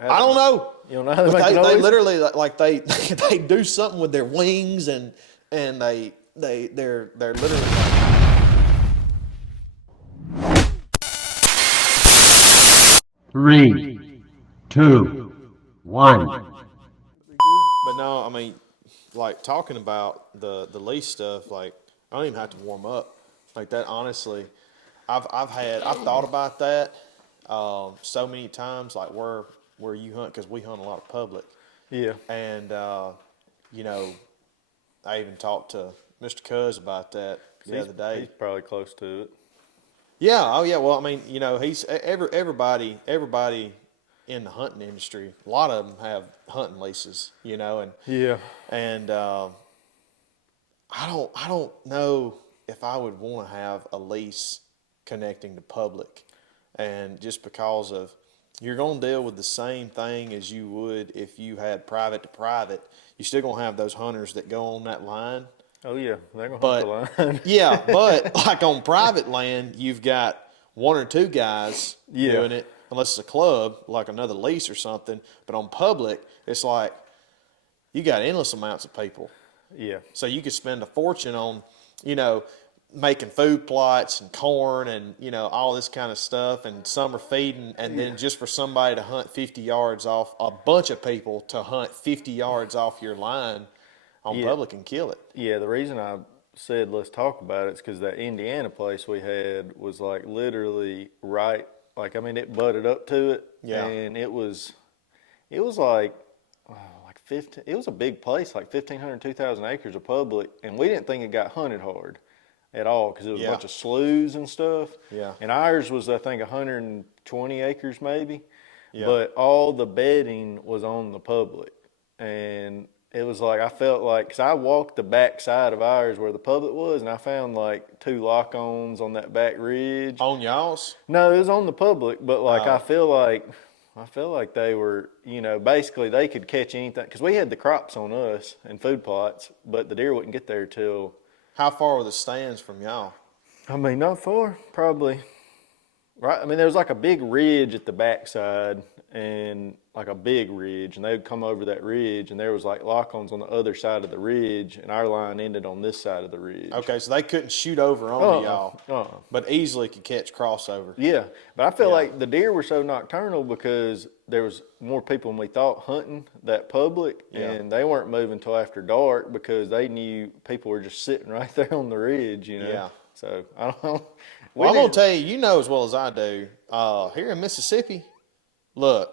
I don't know. You don't know how they But make the they noise? literally like they they do something with their wings and they're literally like, 3, 2, 1. but no, I mean, like talking about the lease stuff, like I don't even have to warm up like that. Honestly, I've thought about that so many times, like where you hunt because we hunt a lot of public, Yeah. and you know I even talked to Mr. Cuz about that the other day. He's probably close to it. Yeah, oh yeah. Well, I mean, you know, he's everybody in the hunting industry. A lot of them have hunting leases, you know, Yeah. and I don't know if I would want to have a lease connecting to public, and just because of you're going to deal with the same thing as you would if you had private to private. You're still going to have those hunters that go on that line. Oh, yeah. They're going to hunt the But line. yeah, but like on private land, you've got one or two guys Yeah. doing it, unless it's a club, like another lease or something. But on public, it's like you got endless amounts of people. Yeah. So you could spend a fortune on, you know, making food plots and corn and, you know, all this kind of stuff and summer feeding. And then just for somebody to hunt 50 yards off, a bunch of people to hunt 50 yards off your line on Yeah. public and kill it. Yeah, the reason I said let's talk about it is because that Indiana place we had was like literally right, like I mean it butted up to it, Yeah. and it was like like 15. It was a big place, like 1,500, 2,000 acres of public, and we didn't think it got hunted hard at all because it was a Yeah. bunch of sloughs and stuff. Yeah. And ours was I think 120 acres maybe, Yeah. but all the bedding was on the public, and it was like I felt like because I walked the back side of ours where the public was, and I found like 2 lock-ons on that back ridge. On y'all's? No, it was on the public, but like Oh. I feel like they were, you know, basically they could catch anything because we had the crops on us and food plots, but the deer wouldn't get there till. How far were the stands from y'all? I mean, not far, probably. Right. I mean, there was like a big ridge at the backside, and like a big ridge, and they would come over that ridge, and there was like lock-ons on the other side of the ridge, and our line ended on this side of the ridge. Okay, so they couldn't shoot over onto y'all, Uh-uh. but easily could catch crossover. Yeah, but I feel Yeah. like the deer were so nocturnal because there was more people than we thought hunting that public, Yeah. and they weren't moving till after dark because they knew people were just sitting right there on the ridge, you know. Yeah. So I don't know. Well, I'm gonna tell you, you know as well as I do. Here in Mississippi, look,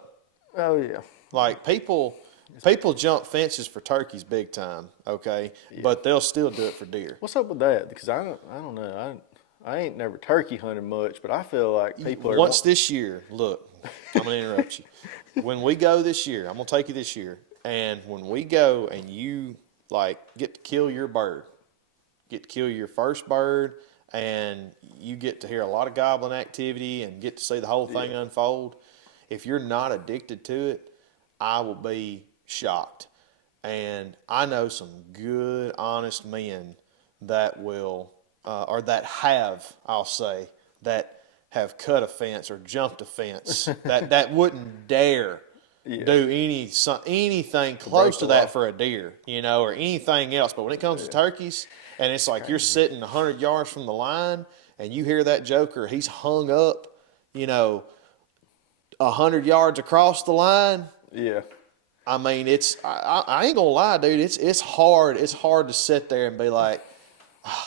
Oh yeah. like people jump fences for turkeys big time, okay, but they'll still do it for deer. What's up with that? Because I don't know. I ain't never turkey hunted much, but I feel like people are. Once this year, look, I'm gonna interrupt you. When we go this year, I'm gonna take you this year, and when we go and you like get to kill your bird, get to kill your first bird, and you get to hear a lot of gobbling activity and get to see the whole thing unfold. If you're not addicted to it, I will be shocked. And I know some good, honest men that will, or that have, I'll say, that have cut a fence or jumped a fence that wouldn't dare do anything close to that for a deer, you know, or anything else. But when it comes to turkeys, and it's like you're sitting 100 yards from the line, and you hear that joker, he's hung up, you know, 100 yards across the line. Yeah. I mean, I ain't gonna lie, dude. It's hard. It's hard to sit there and be like,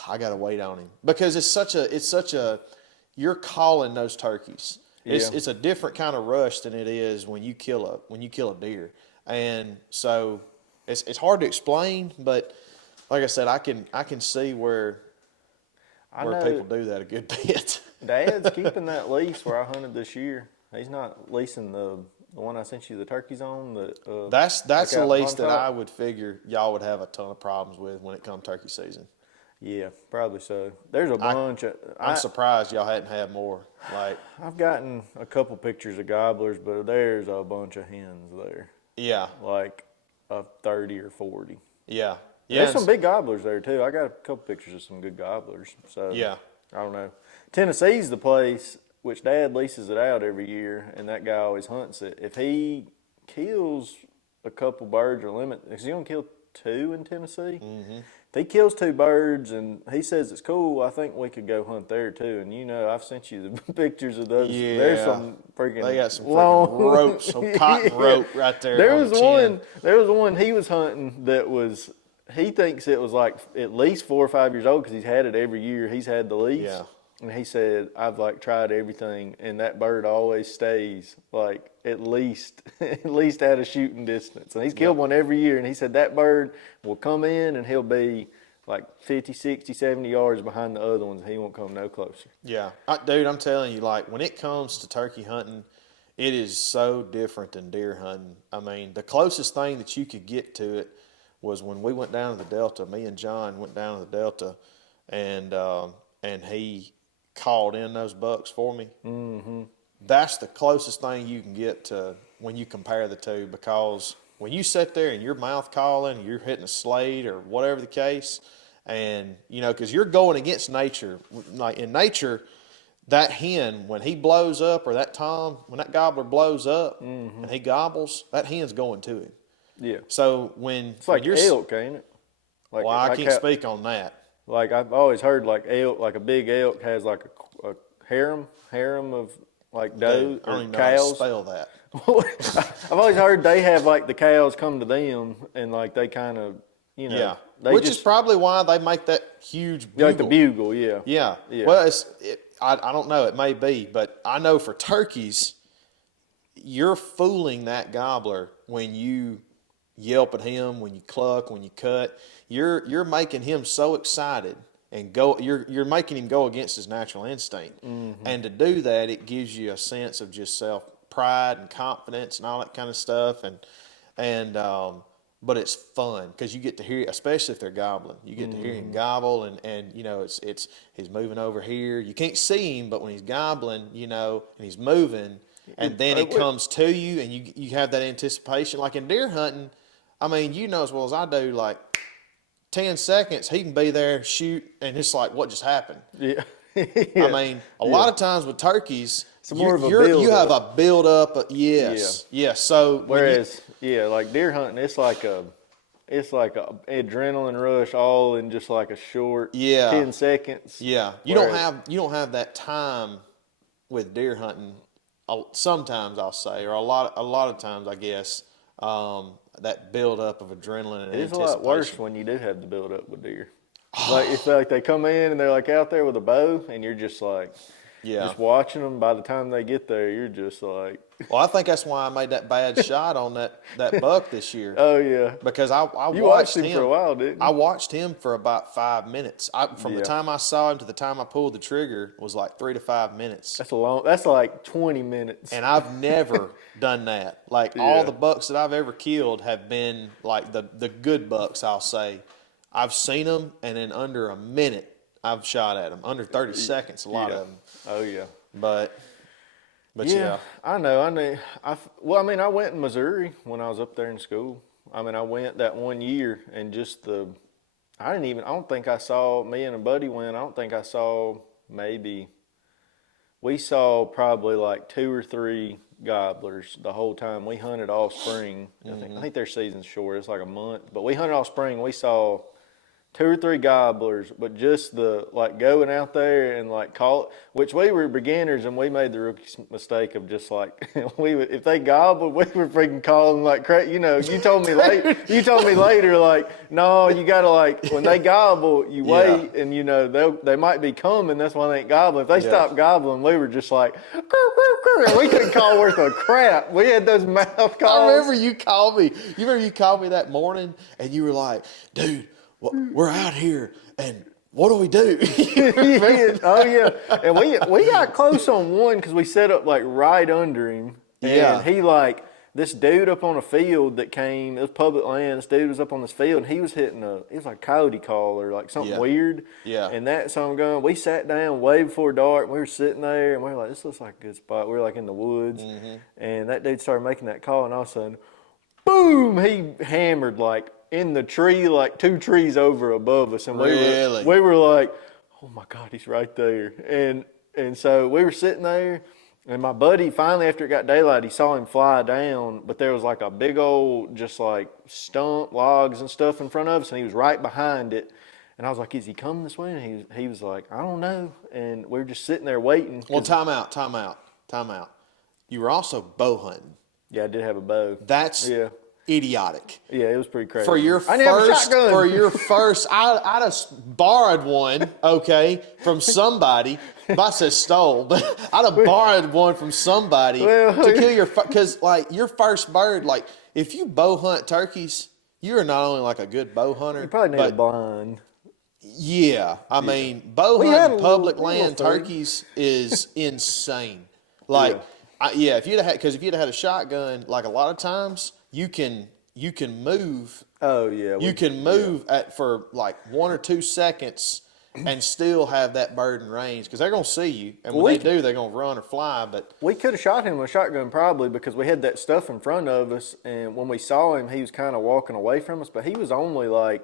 I gotta wait on him because it's such a you're calling those turkeys. It's a different kind of rush than it is when you kill a deer, and so it's hard to explain. But like I said, I can see where know people do that a good bit. Dad's keeping that lease where I hunted this year. He's not leasing the one I sent you the turkeys on. That's like a out lease on that top? I would figure y'all would have a ton of problems with when it comes turkey season. Yeah, probably so. There's a bunch of. I'm surprised y'all hadn't had more. Like, I've gotten a couple pictures of gobblers, but there's a bunch of hens there, yeah, like a 30 or 40. yeah, There's some big gobblers there too. I got a couple pictures of some good gobblers. So Yeah. I don't know. Tennessee's the place which Dad leases it out every year, and that guy always hunts it. If he kills a couple birds or limit, because he's gonna kill 2 in Tennessee. Mm-hmm. If he kills 2 birds and he says it's cool, I think we could go hunt there too. And you know, I've sent you the pictures of those. Yeah. There's some freaking. They got some long freaking ropes, some cotton Yeah. rope right there. There on was the chin. one. There was one he was hunting that was. He thinks it was like at least 4 or 5 years old because he's had it every year. He's had the lease. Yeah. And he said, I've like tried everything, and that bird always stays like at least at a shooting distance. And he's killed one every year. And he said that bird will come in and he'll be like 50, 60, 70 yards behind the other ones. He won't come no closer. Yeah, dude, I'm telling you, like when it comes to turkey hunting, it is so different than deer hunting. I mean, the closest thing that you could get to it was when we went down to the Delta. Me and John went down to the Delta, and he called in those bucks for me. Mm-hmm. That's the closest thing you can get to when you compare the two, because when you sit there and your mouth calling, you're hitting a slate or whatever the case, and you know, because you're going against nature. Like in nature, that hen, when he blows up, or that tom, when that gobbler blows up and he gobbles, that hen's going to him. Yeah. So when It's like you're, elk, ain't it? Like, well, I like can't speak on that. Like I've always heard, like elk, like a big elk has like a harem of like doe I don't or even know how to cows. spell that. I've always heard they have like the cows come to them and like they kind of, you know, Yeah, they which just is probably why they make that huge bugle. like the bugle, yeah. Yeah. Yeah. Well, I don't know. It may be, but I know for turkeys, you're fooling that gobbler when you yelp at him, when you cluck, when you cut. You're making him so excited and go. You're making him go against his natural instinct. Mm-hmm. And to do that, it gives you a sense of just self pride and confidence and all that kind of stuff. But it's fun because you get to hear, especially if they're gobbling, you get to hear him gobble, and you know it's he's moving over here. You can't see him, but when he's gobbling, you know, and he's moving, and then he comes to you, and you have that anticipation. Like in deer hunting, I mean, you know as well as I do, like 10 seconds, he can be there, shoot, and it's like, what just happened? Yeah. I mean, a lot of times with turkeys, more of a you have build-up. a build up. Yes. So Whereas, like deer hunting, it's like a adrenaline rush all in just like a short 10 seconds. Yeah, you don't have that time with deer hunting. Sometimes I'll say, or a lot of times I guess, that build up of adrenaline and It is a anticipation. lot worse when you do have the build up with deer. Like it's like they come in and they're like out there with a bow, and you're just like, just watching them. By the time they get there, you're just like, Well, I think that's why I made that bad shot on that buck this year. oh yeah, Because I you watched him for a while, didn't you? I watched him for about 5 minutes. From the Yeah. time I saw him to the time I pulled the trigger was like 3 to 5 minutes. That's like 20 minutes. And I've never done that. Like all the bucks that I've ever killed have been like the good bucks, I'll say. I've seen them, and in under a minute, I've shot at them. Under 30 seconds, a lot of them. Oh yeah. But yeah. I know. Well, I mean, I went in Missouri when I was up there in school. I mean, I went that one year, and just I don't think I saw, me and a buddy went, I don't think I saw we saw probably like 2 or 3 gobblers the whole time. We hunted all spring. I think their season's short. It's like a month. But we hunted all spring. We saw 2 or 3 gobblers, but just like going out there and like which we were beginners, and we made the rookie mistake of just like if they gobbled, we were freaking calling like crazy. You know, you told me later like, no, you gotta like when they gobble, you wait, and you know they might be coming. That's why they ain't gobbling. If they stop gobbling, we were just like, and we couldn't call worth a crap. We had those mouth calls. I remember you called me. You remember you called me that morning, and you were like, dude, we're out here, and what do we do? Oh yeah, and we got close on one because we set up like right under him. And he like this dude up on a field that came. It was public land. This dude was up on this field, and he was hitting it was like a coyote call or like something weird. Yeah. And that some gun. We sat down way before dark. We were sitting there, and we were like, this looks like a good spot. We were like in the woods, and that dude started making that call, and all of a sudden, boom! He hammered like in the tree, like 2 trees over above us, and we were like, oh my God, he's right there. And And so we were sitting there, and my buddy finally, after it got daylight, he saw him fly down, but there was like a big old, just like stump, logs and stuff in front of us, and he was right behind it. And I was like, is he coming this way? And he was like, I don't know. And we were just sitting there waiting. Well, time out. You were also bow hunting. Yeah, I did have a bow. That's idiotic. Yeah, it was pretty crazy. For your I didn't have a first, shotgun. for your first, I'd have borrowed one, okay, from somebody. I said stole, but I'd have borrowed one from somebody to kill your, because like your first bird, like if you bow hunt turkeys, you're not only like a good bow hunter, You probably need a but blind. yeah, I mean, bow We had hunting a public little land thing. turkeys is insane. Like, if you'd have had, because if you'd have had a shotgun, like a lot of times you can move. Oh yeah, You can move for like 1 or 2 seconds and still have that bird in range because they're gonna see you, and when they do, they're gonna run or fly. But we could have shot him with a shotgun probably because we had that stuff in front of us, and when we saw him, he was kind of walking away from us. But he was only like,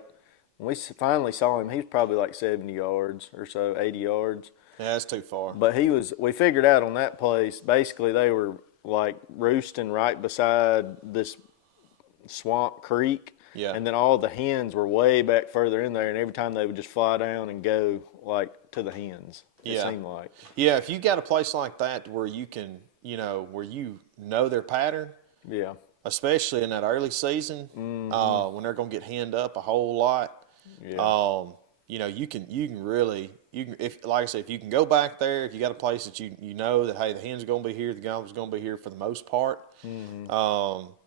when we finally saw him, he was probably like 70 yards or so, 80 yards. yeah, that's too far. But we figured out on that place, basically they were like roosting right beside this swamp creek. Yeah. And then all the hens were way back further in there, and every time they would just fly down and go like to the hens. It seemed like. Yeah, if you got a place like that where you can, where you know their pattern, Yeah. especially in that early season, when they're gonna get henned up a whole lot. Yeah. You can really, if like I said, if you can go back there, if you got a place that you know that, hey, the hens are gonna be here, the gobblers are gonna be here for the most part,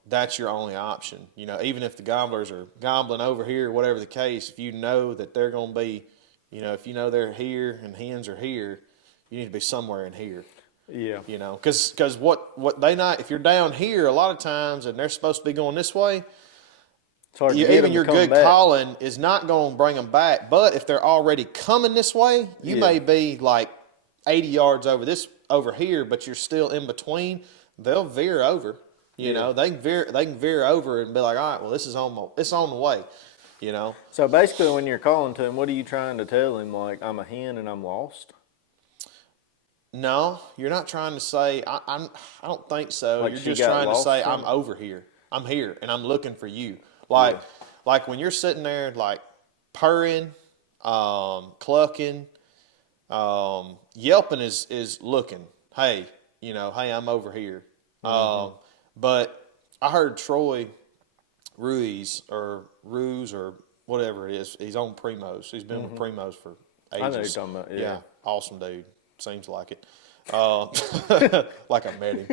that's your only option. Even if the gobblers are gobbling over here, whatever the case, if you know that they're gonna be, if you know they're here and hens are here, you need to be somewhere in here. Yeah. Because what they not, if you're down here a lot of times and they're supposed to be going this way, It's hard to get even them to your come good back. calling is not going to bring them back. But if they're already coming this way, you may be like 80 yards over here, but you're still in between. They'll veer over. They can veer over and be like, all right, well, it's on the way. So basically, when you're calling to him, what are you trying to tell him? Like, I'm a hen and I'm lost? No, you're not trying to say. I don't think so. Like You're she just got trying to lost say, from I'm over here. I'm here, and I'm looking for you. Like when you're sitting there, like purring, clucking, yelping is looking. Hey, hey, I'm over here. But I heard Troy Ruiz or whatever it is. He's on Primos. He's been with Primos for ages. I know you're talking about, yeah. Awesome dude. Seems like it. Like I met him.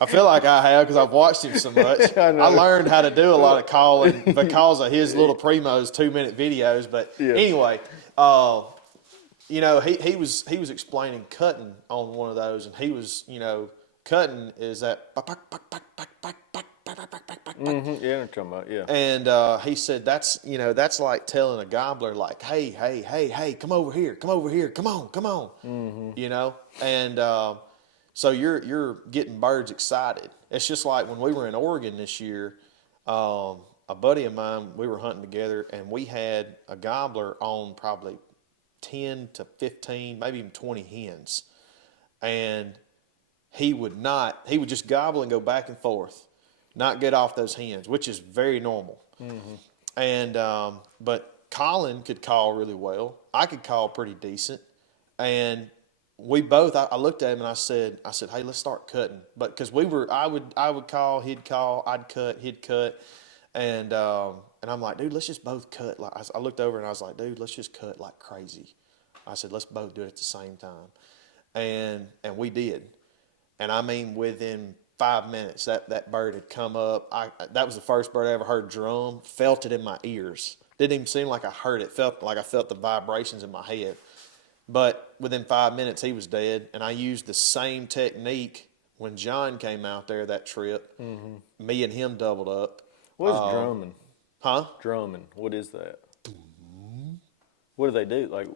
I feel like I have because I've watched him so much. I know. I learned how to do a lot of calling because of his little Primos 2-minute videos. But anyway, he was explaining cutting on one of those, and he was, cutting is that. Yeah, I'm talking about, yeah. And he said that's like telling a gobbler like, hey, come over here, come on. And so you're getting birds excited. It's just like when we were in Oregon this year, a buddy of mine, we were hunting together, and we had a gobbler on probably 10 to 15, maybe even 20 hens, and he would just gobble and go back and forth, not get off those hens, which is very normal. And but Colin could call really well. I could call pretty decent, and we both. I looked at him and I said, hey, let's start cutting. But because I would call, he'd call, I'd cut, he'd cut, and I'm like, dude, let's just both cut. Like I looked over and I was like, dude, let's just cut like crazy. I said, let's both do it at the same time, and we did. And I mean, within 5 minutes, that bird had come up. That was the first bird I ever heard drum. Felt it in my ears. Didn't even seem like I heard it. Felt like I felt the vibrations in my head. But within 5 minutes, he was dead. And I used the same technique when John came out there that trip. Me and him doubled up. What is drumming? Huh? Drumming. What is that? What do they do? Like,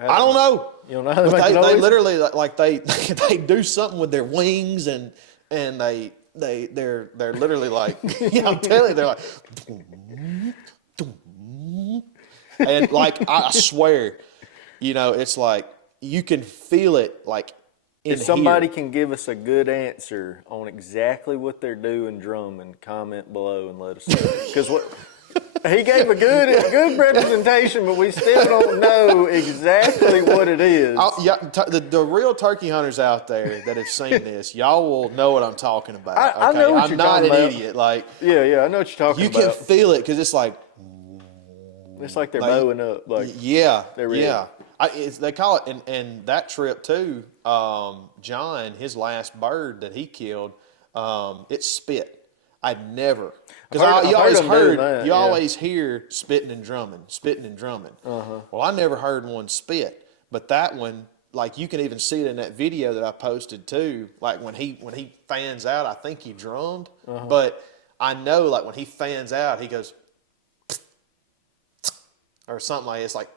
I don't know. You don't know how they But make the they noise? literally like they do something with their wings and they're literally like I'm telling you, they're like and like I swear, it's like you can feel it like in If somebody here. can give us a good answer on exactly what they're doing drumming, comment below and let us know. Because what he gave a good representation, but we still don't know exactly what it is. Yeah, the real turkey hunters out there that have seen this, y'all will know what I'm talking about. I know what I'm you're not talking an about. idiot. Like Yeah, I know what you're talking you about. can feel it because it's like It's like they're like, bowing up. Like yeah, they're ready. yeah. They call it, and that trip too. John, his last bird that he killed, it spit. I'd never because I've you heard always them doing heard that, you yeah. always hear spitting and drumming, spitting and drumming. Well, I never heard one spit, but that one, like you can even see it in that video that I posted too. Like when he fans out, I think he drummed, but I know like when he fans out, he goes or something like it's like.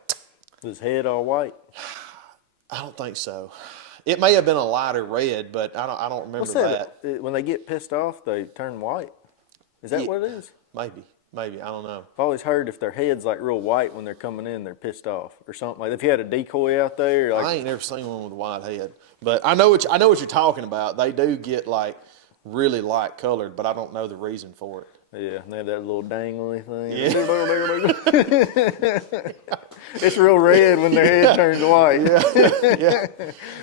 His head all white. I don't think so. It may have been a lighter red, but I don't remember What's that. that? When they get pissed off, they turn white. Is that Yeah. what it is? Maybe I don't know. I've always heard if their head's like real white when they're coming in, they're pissed off or something. Like if you had a decoy out there, like I ain't never seen one with a white head, but I know what you're talking about. They do get like really light colored, but I don't know the reason for it. yeah, and they have that little dangly thing. Yeah. It's real red when their head turns white. Yeah,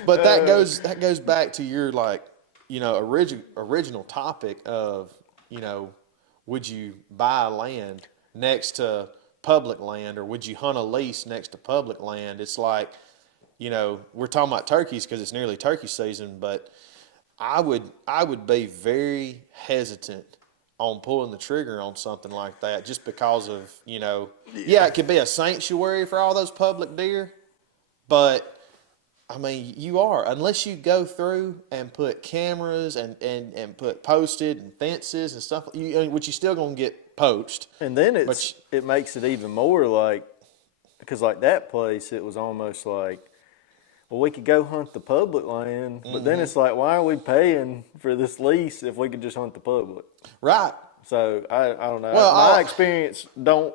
but that goes back to your like original topic of would you buy land next to public land or would you hunt a lease next to public land? It's like we're talking about turkeys because it's nearly turkey season, but I would be very hesitant on pulling the trigger on something like that just because of it could be a sanctuary for all those public deer, but I mean unless you go through and put cameras and put posted and fences and stuff, which you still gonna get poached. And then it makes it even more like, because like that place, it was almost like, well, we could go hunt the public land, but then it's like, why are we paying for this lease if we could just hunt the public? Right. So I don't know. Well, My experience, don't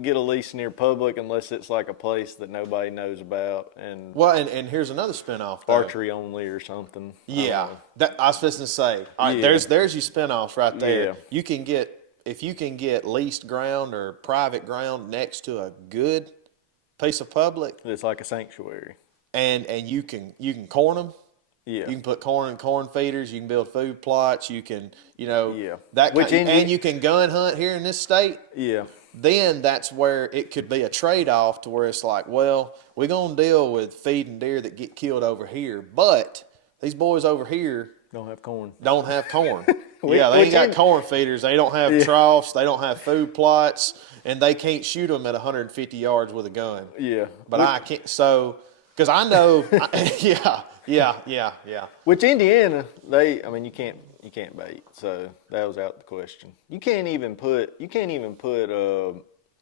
get a lease near public unless it's like a place that nobody knows about and Well, and here's another spinoff. Though. archery only or something. Yeah, I was supposed to say. All right, Yeah. there's your spinoffs right there. Yeah. If you can get leased ground or private ground next to a good piece of public, It's like a sanctuary. and you can corn them. Yeah. You can put corn in corn feeders. You can build food plots. You can Yeah. that Which kind, in- and you can gun hunt here in this state. Yeah. Then that's where it could be a trade-off to where it's like, well, we're going to deal with feeding deer that get killed over here, but these boys over here Don't have corn. don't have corn. We- Yeah, they which ain't got in- corn feeders. They don't have troughs. They don't have food plots, and they can't shoot them at 150 yards with a gun. Yeah. But I can't. So, because I know, yeah. Which Indiana, you can't bait, so that was out the question. You can't even put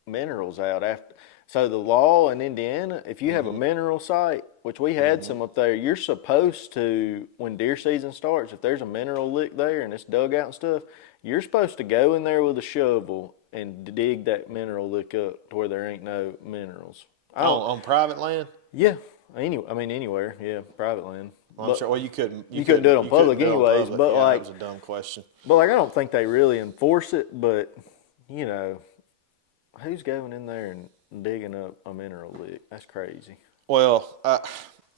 minerals out after. So the law in Indiana, if you have a mineral site, which we had some up there, you're supposed to, when deer season starts, if there's a mineral lick there and it's dug out and stuff, you're supposed to go in there with a shovel and dig that mineral lick up to where there ain't no minerals. On private land. Yeah, anywhere. Yeah, private land. Well, I'm sure. Well, you couldn't. You couldn't do it on you couldn't public do it on anyways, public. but Yeah, like- that was a dumb question. But I don't think they really enforce it. But who's going in there and digging up a mineral lick? That's crazy. Well,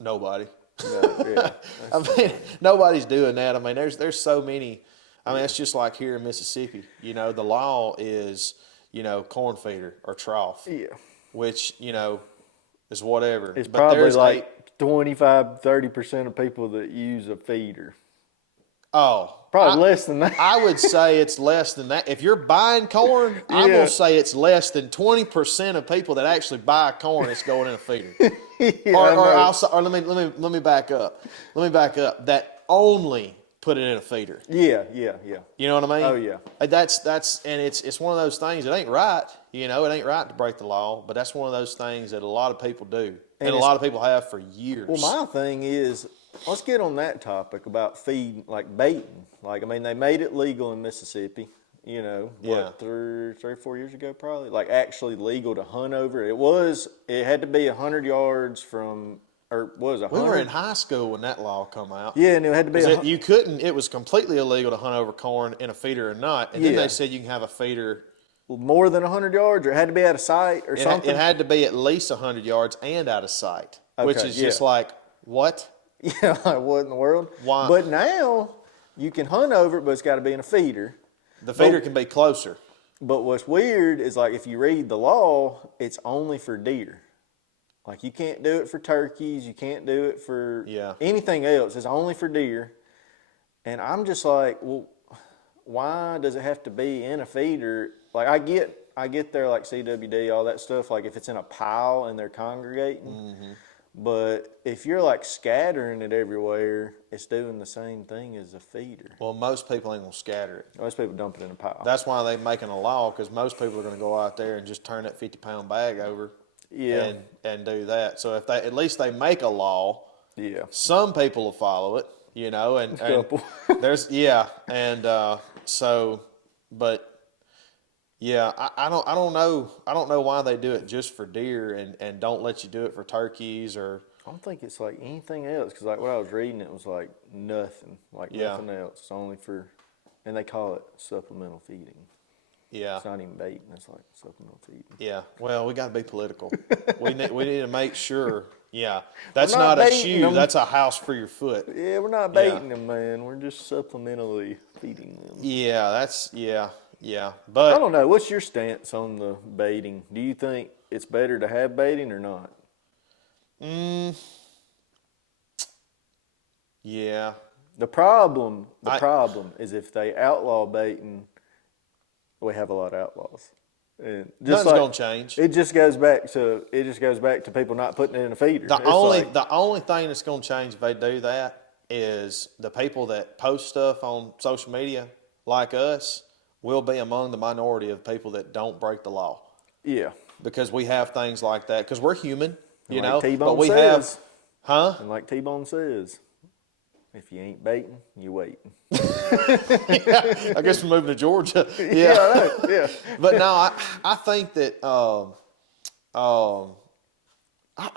nobody. Yeah. I mean, nobody's doing that. I mean, there's so many. I mean, it's just like here in Mississippi. The law is corn feeder or trough, Yeah. which is whatever. It's But probably there's like 25-30% of people that use a feeder. Probably less than that. I would say it's less than that. If you're buying corn, I'm Yeah. gonna say it's less than 20% of people that actually buy corn that's going in a feeder. Or let me back up. That only put it in a feeder. Yeah. You know what I mean? Oh, yeah. That's and it's one of those things. It ain't right. It ain't right to break the law. But that's one of those things that a lot of people do, and a lot of people have for years. Well, my thing is, let's get on that topic about feeding, like baiting. They made it legal in Mississippi, Yeah. 3 or 4 years ago, probably. Like actually legal to hunt over. It had to be 100 yards from or what was it, We 100? were in high school when that law come out. Yeah, and it had to be 'Cause you couldn't. It was completely illegal to hunt over corn in a feeder or not. And then Yeah. they said you can have a feeder. more than 100 yards, or it had to be out of sight or something. It had to be at least 100 yards and out of sight, which Okay, is just yeah. like what? Yeah, like what in the world? Why? But now you can hunt over it, but it's got to be in a feeder. The feeder can be closer. But what's weird is like if you read the law, it's only for deer. Like you can't do it for turkeys, you can't do it for Yeah. anything else. It's only for deer. And I'm just like, well, why does it have to be in a feeder? Like I get there like CWD, all that stuff, like if it's in a pile and they're congregating. Mm-hmm. But if you're like scattering it everywhere, it's doing the same thing as a feeder. Well, most people ain't gonna scatter it. Most people dump it in a pile. That's why they're making a law, because most people are gonna go out there and just turn that 50-pound bag over. Yeah. And do that. So if they at least they make a law, Yeah. some people will follow it, and Couple. there's and but yeah, I don't know why they do it just for deer and don't let you do it for turkeys or I don't think it's like anything else, because like what I was reading, it was like nothing, Yeah. nothing else. It's only for, and they call it supplemental feeding. yeah. It's not even baiting. It's like supplemental feeding. Yeah, well, we got to be political. we need to make sure. Yeah, that's We're not not a baiting shoe. them. That's a house for your foot. Yeah, we're not baiting them, man. We're just supplementally feeding them. Yeah, yeah. I But don't know. What's your stance on the baiting? Do you think it's better to have baiting or not? yeah, The problem is if they outlaw baiting, we have a lot of outlaws. And just nothing's gonna change. It just goes back to people not putting it in a feeder. The It's only like- the only thing that's gonna change if they do that is the people that post stuff on social media, like us, will be among the minority of people that don't break the law. yeah. Because we have things like that. Because we're human, And know. like T-Bone But we says, have, and like T-Bone says, if you ain't baiting, you waiting. I guess we're moving to Georgia. Yeah, I know, yeah. But no, I think that I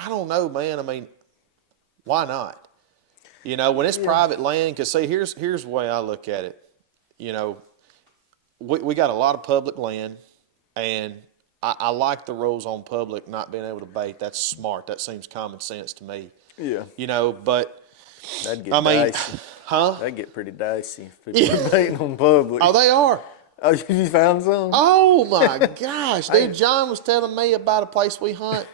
don't know, man. I mean, why not? When it's private land, because see, here's the way I look at it. We got a lot of public land, and I like the rules on public not being able to bait. That's smart. That seems common sense to me. Yeah. But That'd get I mean, dicey. huh? That'd get pretty dicey if people are baiting on public. Oh, they are. Oh, you found some? Oh my gosh, dude! John was telling me about a place we hunt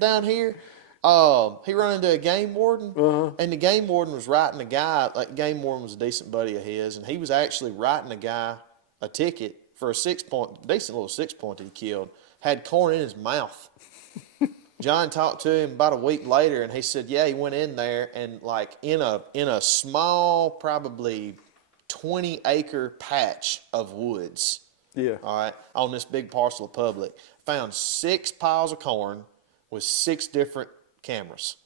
down here. He run into a game warden, and the game warden was writing a guy. Like game warden was a decent buddy of his, and he was actually writing a guy a ticket for a decent little 6-point that he killed. Had corn in his mouth. John talked to him about a week later, and he said, "Yeah, he went in there and like in a small, probably 20-acre patch of woods." Yeah. All right, on this big parcel of public, found 6 piles of corn with 6 different cameras.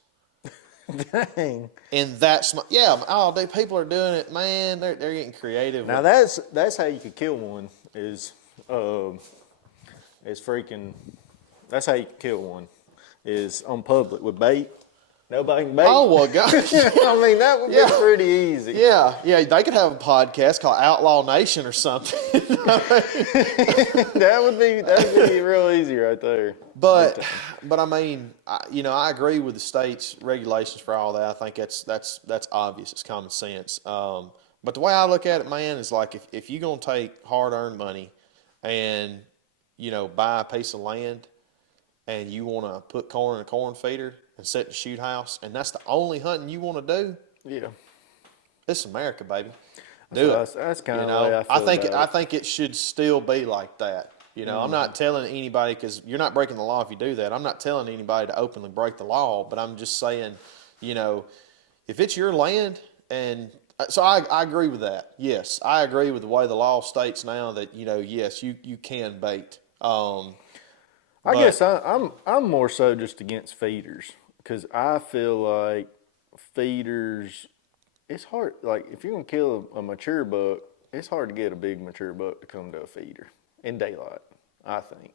Dang. In that small, yeah. Oh, people are doing it, man. They're getting creative. Now that's how you could kill one is freaking. That's how you could kill one is on public with bait. Nobody can bait. Oh well, gosh. I mean that would Yeah. be pretty easy. Yeah, they could have a podcast called Outlaw Nation or something. That'd be real easy right there. But I mean, I agree with the state's regulations for all that. I think that's obvious. It's common sense. But the way I look at it, man, is like if you're gonna take hard-earned money and buy a piece of land and you want to put corn in a corn feeder and set the shoot house, and that's the only hunting you want to do, Yeah. it's America, baby. Do it. That's kind of the way I feel think about I it. think it should still be like that. I'm not telling anybody, because you're not breaking the law if you do that. I'm not telling anybody to openly break the law, but I'm just saying, if it's your land, and so I agree with that. Yes, I agree with the way the law states now that yes, you can bait. I guess I'm more so just against feeders because I feel like feeders. It's hard. Like if you're gonna kill a mature buck, it's hard to get a big mature buck to come to a feeder in daylight. I think.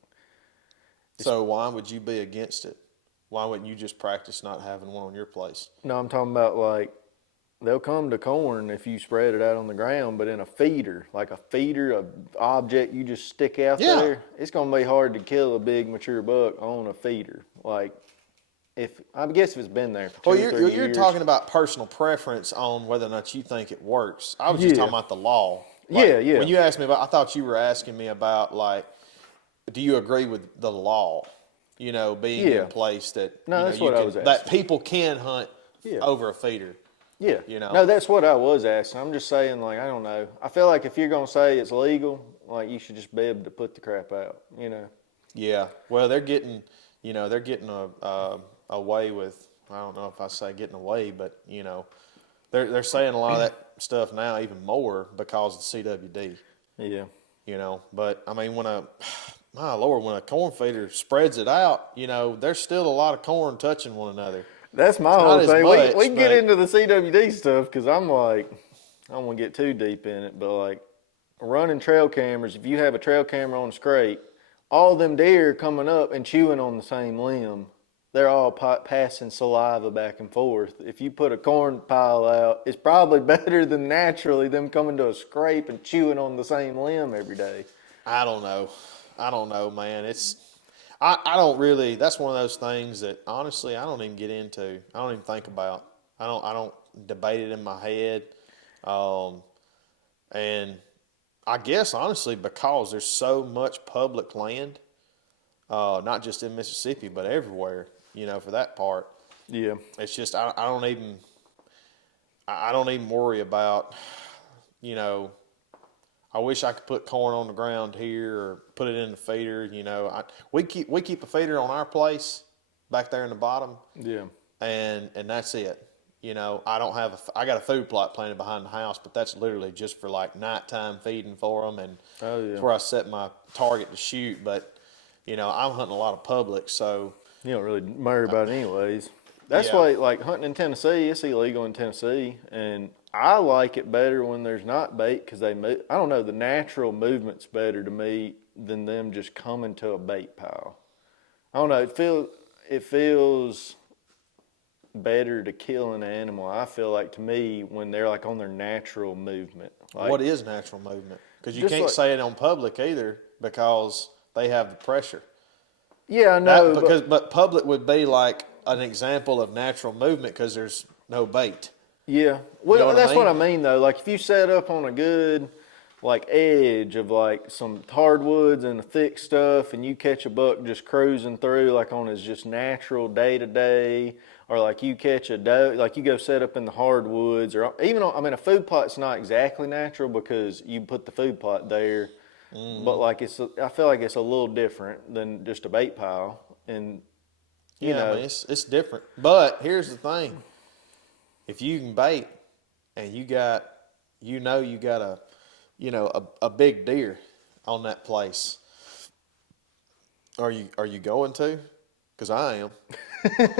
So why would you be against it? Why wouldn't you just practice not having one on your place? No, I'm talking about like they'll come to corn if you spread it out on the ground, but in a feeder, like a feeder, a object you just stick out Yeah. there, it's gonna be hard to kill a big mature buck on a feeder. Like I guess if it's been there for 2 Well, or 3 you're years. talking about personal preference on whether or not you think it works. I was just Yeah. talking about the law. Yeah. When you asked me about, I thought you were asking me about like, do you agree with the law? You know, being Yeah. in place that No, you know that's you what I can was that asking. people can hunt Yeah. over a feeder. Yeah. You know. No, that's what I was asking. I'm just saying, like, I don't know. I feel like if you're gonna say it's legal, like you should just be able to put the crap out, you know. Yeah. Well, they're getting, they're getting away with. I don't know if I say getting away, but they're saying a lot of that stuff now, even more because of the CWD. Yeah. But I mean, my Lord, when a corn feeder spreads it out, there's still a lot of corn touching one another. That's my It's whole not as thing. much, We can get but into the CWD stuff because I'm like, I don't want to get too deep in it, but like running trail cameras, if you have a trail camera on a scrape, all them deer coming up and chewing on the same limb, they're all passing saliva back and forth. If you put a corn pile out, it's probably better than naturally them coming to a scrape and chewing on the same limb every day. I don't know. I don't know, man. I don't really. That's one of those things that honestly I don't even get into. I don't even think about. I don't debate it in my head. Um, and I guess honestly because there's so much public land, not just in Mississippi but everywhere. For that part, Yeah. it's just I don't even worry about. You know, I wish I could put corn on the ground here or put it in the feeder. We keep a feeder on our place back there in the bottom, Yeah. and that's it. I don't have I got a food plot planted behind the house, but that's literally just for like nighttime feeding for them, and Oh, yeah. it's where I set my target to shoot. But I'm hunting a lot of public, so You don't really worry about it anyways. That's Yeah. why, like hunting in Tennessee, it's illegal in Tennessee, and I like it better when there's not bait because they move. I don't know, the natural movement's better to me than them just coming to a bait pile. I don't know. It feels better to kill an animal. I feel like to me when they're like on their natural movement. Like, what is natural movement? Because you Just can't like- say it on public either because they have the pressure. Yeah, I know. But public would be like an example of natural movement because there's no bait. Yeah. Well, know what I that's what I mean? mean though. Like if you set up on a good like edge of like some hardwoods and the thick stuff and you catch a buck just cruising through like on his just natural day to day, or like you catch a doe, like you go set up in the hardwoods, or even on, I mean a food plot's not exactly natural because you put the food plot there, but like I feel like it's a little different than just a bait pile. And you Yeah, know, I mean, it's different. But here's the thing: if you can bait, and you got a big deer on that place, are you going to? Because I am. I'm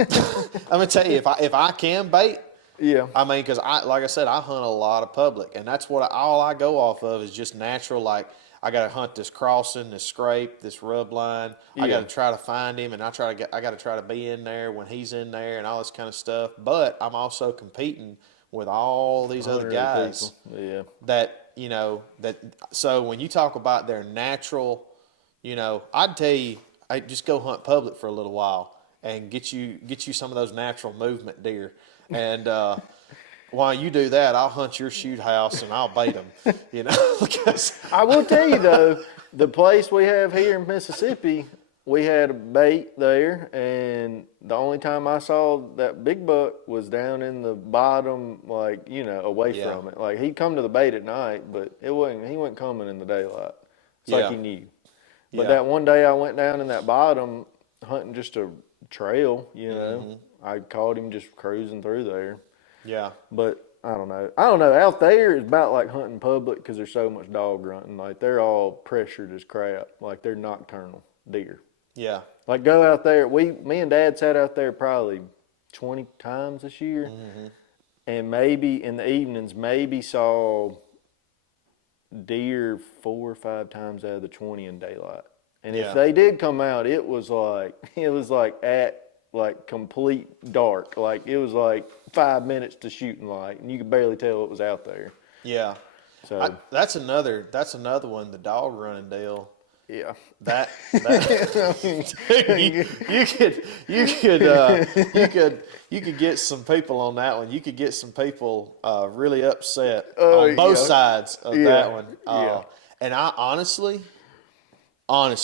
gonna tell you if I can bait. yeah. I mean, because like I said, I hunt a lot of public, and that's what all I go off of is just natural. Like I got to hunt this crossing, this scrape, this rub line. I Yeah. got to try to find him, and I got to try to be in there when he's in there, and all this kind of stuff. But I'm also competing with all these other 100 guys people. Yeah. that. So when you talk about their natural, I'd tell you, just go hunt public for a little while and get you some of those natural movement deer. And while you do that, I'll hunt your shoot house and I'll bait them. Because I will tell you though, the place we have here in Mississippi, we had a bait there, and the only time I saw that big buck was down in the bottom, like away Yeah. from it. Like he'd come to the bait at night, but he wasn't coming in the daylight. It's Yeah. like he knew. But Yeah. that one day I went down in that bottom hunting just a trail. I caught him just cruising through there. yeah, But I don't know. Out there is about like hunting public because there's so much dog running. Like they're all pressured as crap. Like they're nocturnal deer. yeah, Like go out there. Me and Dad sat out there probably 20 times this year, and maybe in the evenings maybe saw deer 4 or 5 times out of the 20 in daylight. And Yeah. if they did come out, it was like at like complete dark. Like it was like 5 minutes to shooting light, and you could barely tell what was out there. Yeah. So That's another one, the dog running deal. yeah, That I mean, you could get some people on that one. You could get some people really upset Oh, on both yeah. sides of Yeah. that one. Yeah. And I honestly, I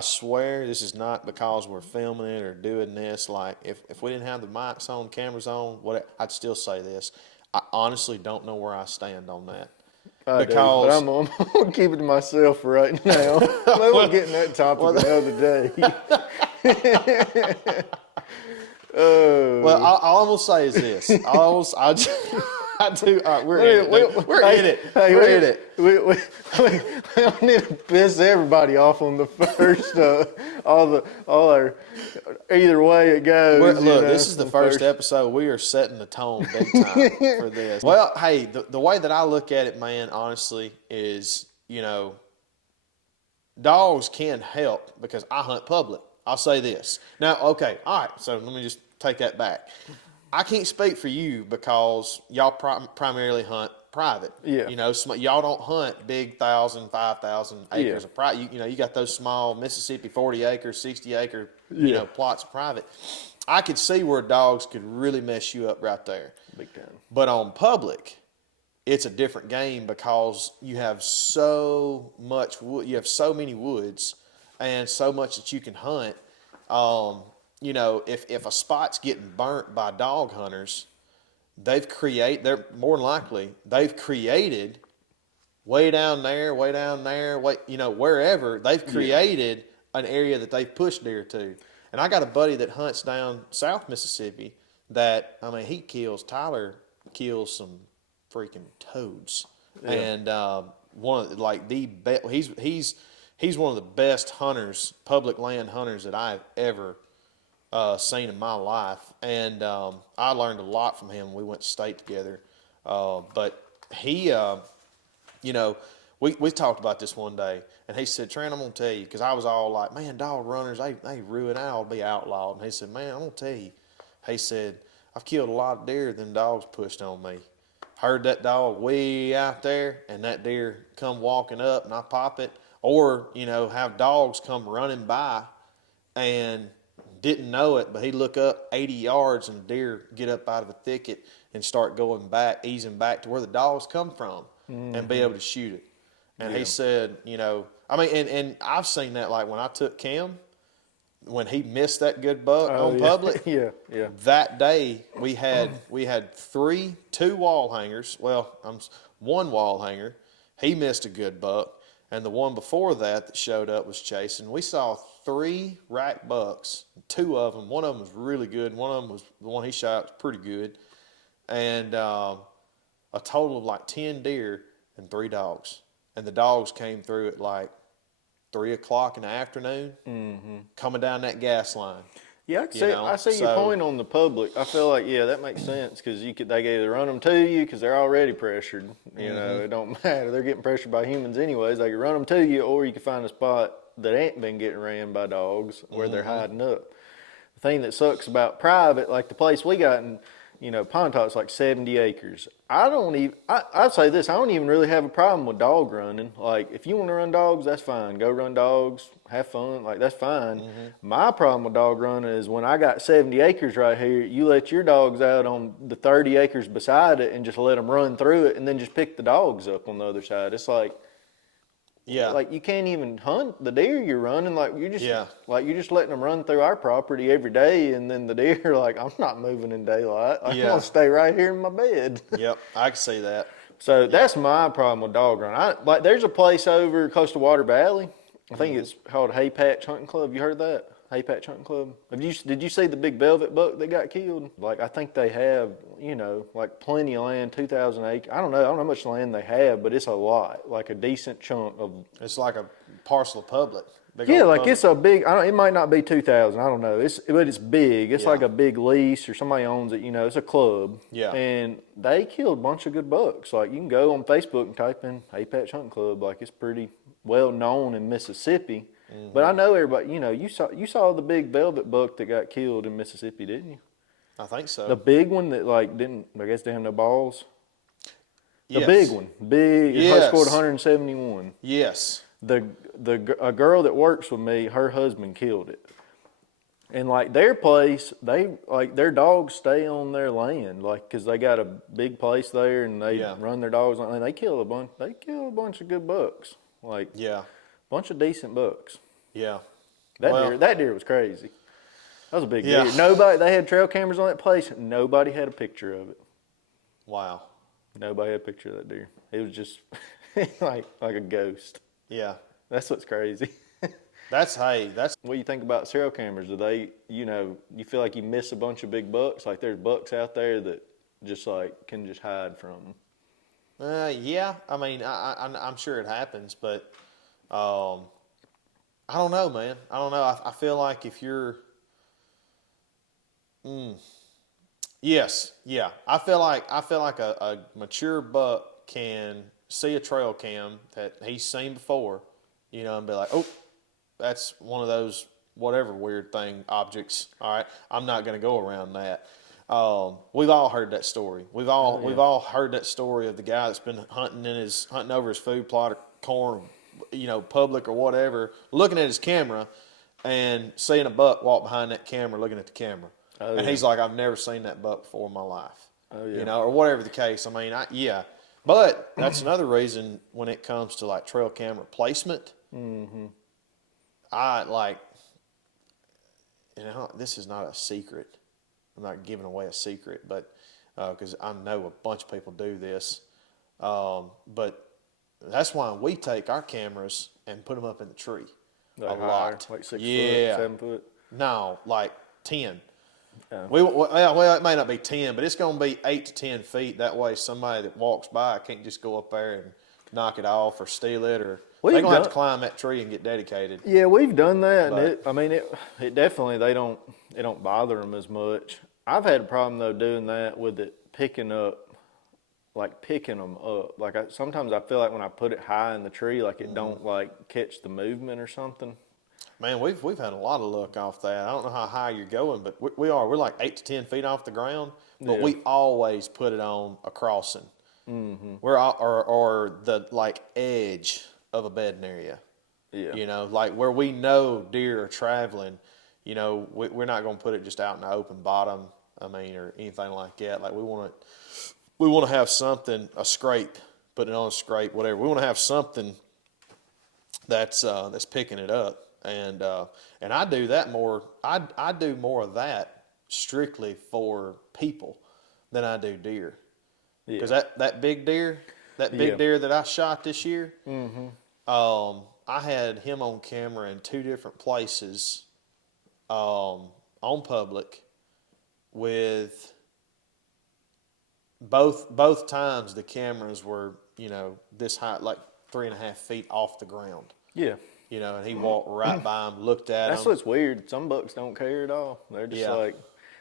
swear this is not because we're filming it or doing this. Like if we didn't have the mics on, cameras on, what I'd still say this. I honestly don't know where I stand on that. I do, Because but I'm gonna keep it to myself for right now. Maybe we'll get in that topic another day. well, all I'm gonna say is this. I do. All right, we're in it. We're in it. Hey, We're in it. We don't need to piss everybody off on the first. All our either way it goes. Look, this is the first episode. We are setting the tone big time for this. Well, hey, the way that I look at it, man, honestly, is dogs can help because I hunt public. I'll say this. Now, okay, all right. So let me just take that back. I can't speak for you because y'all primarily hunt private. Yeah. Y'all don't hunt big 1,000, 5,000 acres of private. You got those small Mississippi 40 acre, 60 acre, plots of private. I could see where dogs could really mess you up right there. Big time. But on public, it's a different game because you have so much wood. You have so many woods and so much that you can hunt. If a spot's getting burnt by dog hunters, they're more than likely, they've created way down there, wherever, they've created an area that they've pushed deer to. And I got a buddy that hunts down South Mississippi Tyler kills some freaking toads. Yeah. And he's one of the best hunters, public land hunters that I've ever seen in my life, and I learned a lot from him. We went to state together, but he, we talked about this one day, and he said, "Trent, I'm gonna tell you," because I was all like, "Man, dog runners, they ruin. I'll be outlawed." And he said, "Man, I'm gonna tell you," he said, "I've killed a lot of deer than dogs pushed on me. Heard that dog way out there, and that deer come walking up, and I pop it, or have dogs come running by, and." Didn't know it, but he'd look up 80 yards and a deer get up out of a thicket and start going back, easing back to where the dogs come from and be able to shoot it. And he said, and I've seen that, like when I took Cam, when he missed that good buck on public, that day we had two wall hangers. Well, one wall hanger. He missed a good buck. And the one before that showed up was chasing. We saw 3 rack bucks, 2 of them. One of them was really good. One of them was the one he shot was pretty good. And a total of like 10 deer and 3 dogs. And the dogs came through at like 3 o'clock in the afternoon, coming down that gas line. Yeah, I see your point on the public. I feel like, that makes sense because they could either run them to you because they're already pressured. It don't matter. They're getting pressured by humans anyways. They could run them to you, or you could find a spot that ain't been getting ran by dogs where they're hiding up. The thing that sucks about private, like the place we got in, Ponto's like 70 acres. I'd say this, I don't even really have a problem with dog running. Like, if you want to run dogs, that's fine. Go run dogs, have fun, like, that's fine. My problem with dog running is when I got 70 acres right here, you let your dogs out on the 30 acres beside it and just let them run through it and then just pick the dogs up on the other side. It's like, like you can't even hunt the deer you're running. Like you're just letting them run through our property every day, and then the deer are like, I'm not moving in daylight. I want to stay right here in my bed. Yep, I can see that. So that's my problem with dog running. There's a place over close to Water Valley. I think it's called Hay Patch Hunting Club. You heard of that? Hay Patch Hunting Club. Did you see the big velvet buck that got killed? Like I think they have, like plenty of land, 2,000 acres. I don't know how much land they have, but it's a lot, like a decent chunk of. It's like a parcel of public. It's a big. It might not be 2,000. I don't know. But it's big. It's like a big lease, or somebody owns it. It's a club. Yeah. And they killed a bunch of good bucks. Like you can go on Facebook and type in Hay Patch Hunting Club. Like it's pretty well known in Mississippi. But I know everybody. You know, you saw the big velvet buck that got killed in Mississippi, didn't you? I think so. The big one that like didn't. I guess didn't have no balls. The Yes. big one, big. It scored Yes. 171. Yes. A girl that works with me, her husband killed it. And like their place, they like their dogs stay on their land, like because they got a big place there, and they Yeah. run their dogs on. And they kill a bunch. They kill a bunch of good bucks, like Yeah. bunch of decent bucks. Yeah. That Well, deer, that deer was crazy. That was a big Yeah. deer. Nobody, they had trail cameras on that place. Nobody had a picture of it. Wow. Nobody had a picture of that deer. It was just like a ghost. Yeah. That's what's crazy. That's What do you think about serial cameras? Do they, you feel like you miss a bunch of big bucks? Like there's bucks out there that just like can just hide from them. yeah. I mean, I'm sure it happens, but I don't know, man. I don't know. I feel like if you're, yes, yeah. I feel like a mature buck can see a trail cam that he's seen before, and be like, oh, that's one of those whatever weird thing objects. All right, I'm not going to go around that. We've all heard that story. We've all heard that story of the guy that's been hunting over his food plot or corn, public or whatever, looking at his camera and seeing a buck walk behind that camera, looking at the camera, and he's like, "I've never seen that buck before in my life," or whatever the case. I mean, yeah, but that's another reason when it comes to like trail camera placement. Mm-hmm. I like, this is not a secret. I'm not giving away a secret, but because I know a bunch of people do this. But that's why we take our cameras and put them up in the tree Like a higher, lot. like 6 Yeah. foot, 7 foot. No, like 10. Yeah. Well, it may not be 10, but it's going to be 8 to 10 feet. That way somebody that walks by can't just go up there and knock it off or steal it, or they're going to have to climb that tree and get dedicated. Yeah, we've done that, But- and it definitely they don't bother them as much. I've had a problem though doing that with it picking them up. Like sometimes I feel like when I put it high in the tree, like it don't like catch the movement or something. Man, we've had a lot of luck off that. I don't know how high you're going, but we're like 8 to 10 feet off the ground. But Yeah. we always put it on a crossing. Mm-hmm. Or the like edge of a bedding area. Yeah. Like where we know deer are traveling. We're not going to put it just out in the open bottom. I mean, or anything like that. Like we want to have something, a scrape, put it on a scrape, whatever. We want to have something that's picking it up. And I do that more. I do more of that strictly for people than I do deer. Because that big deer, deer that I shot this year, I had him on camera in 2 different places, on public, with both times the cameras were this high, like 3.5 feet off the ground. Yeah. And he walked right by him, looked at That's him. what's weird. Some bucks don't care at all. They're just Yeah.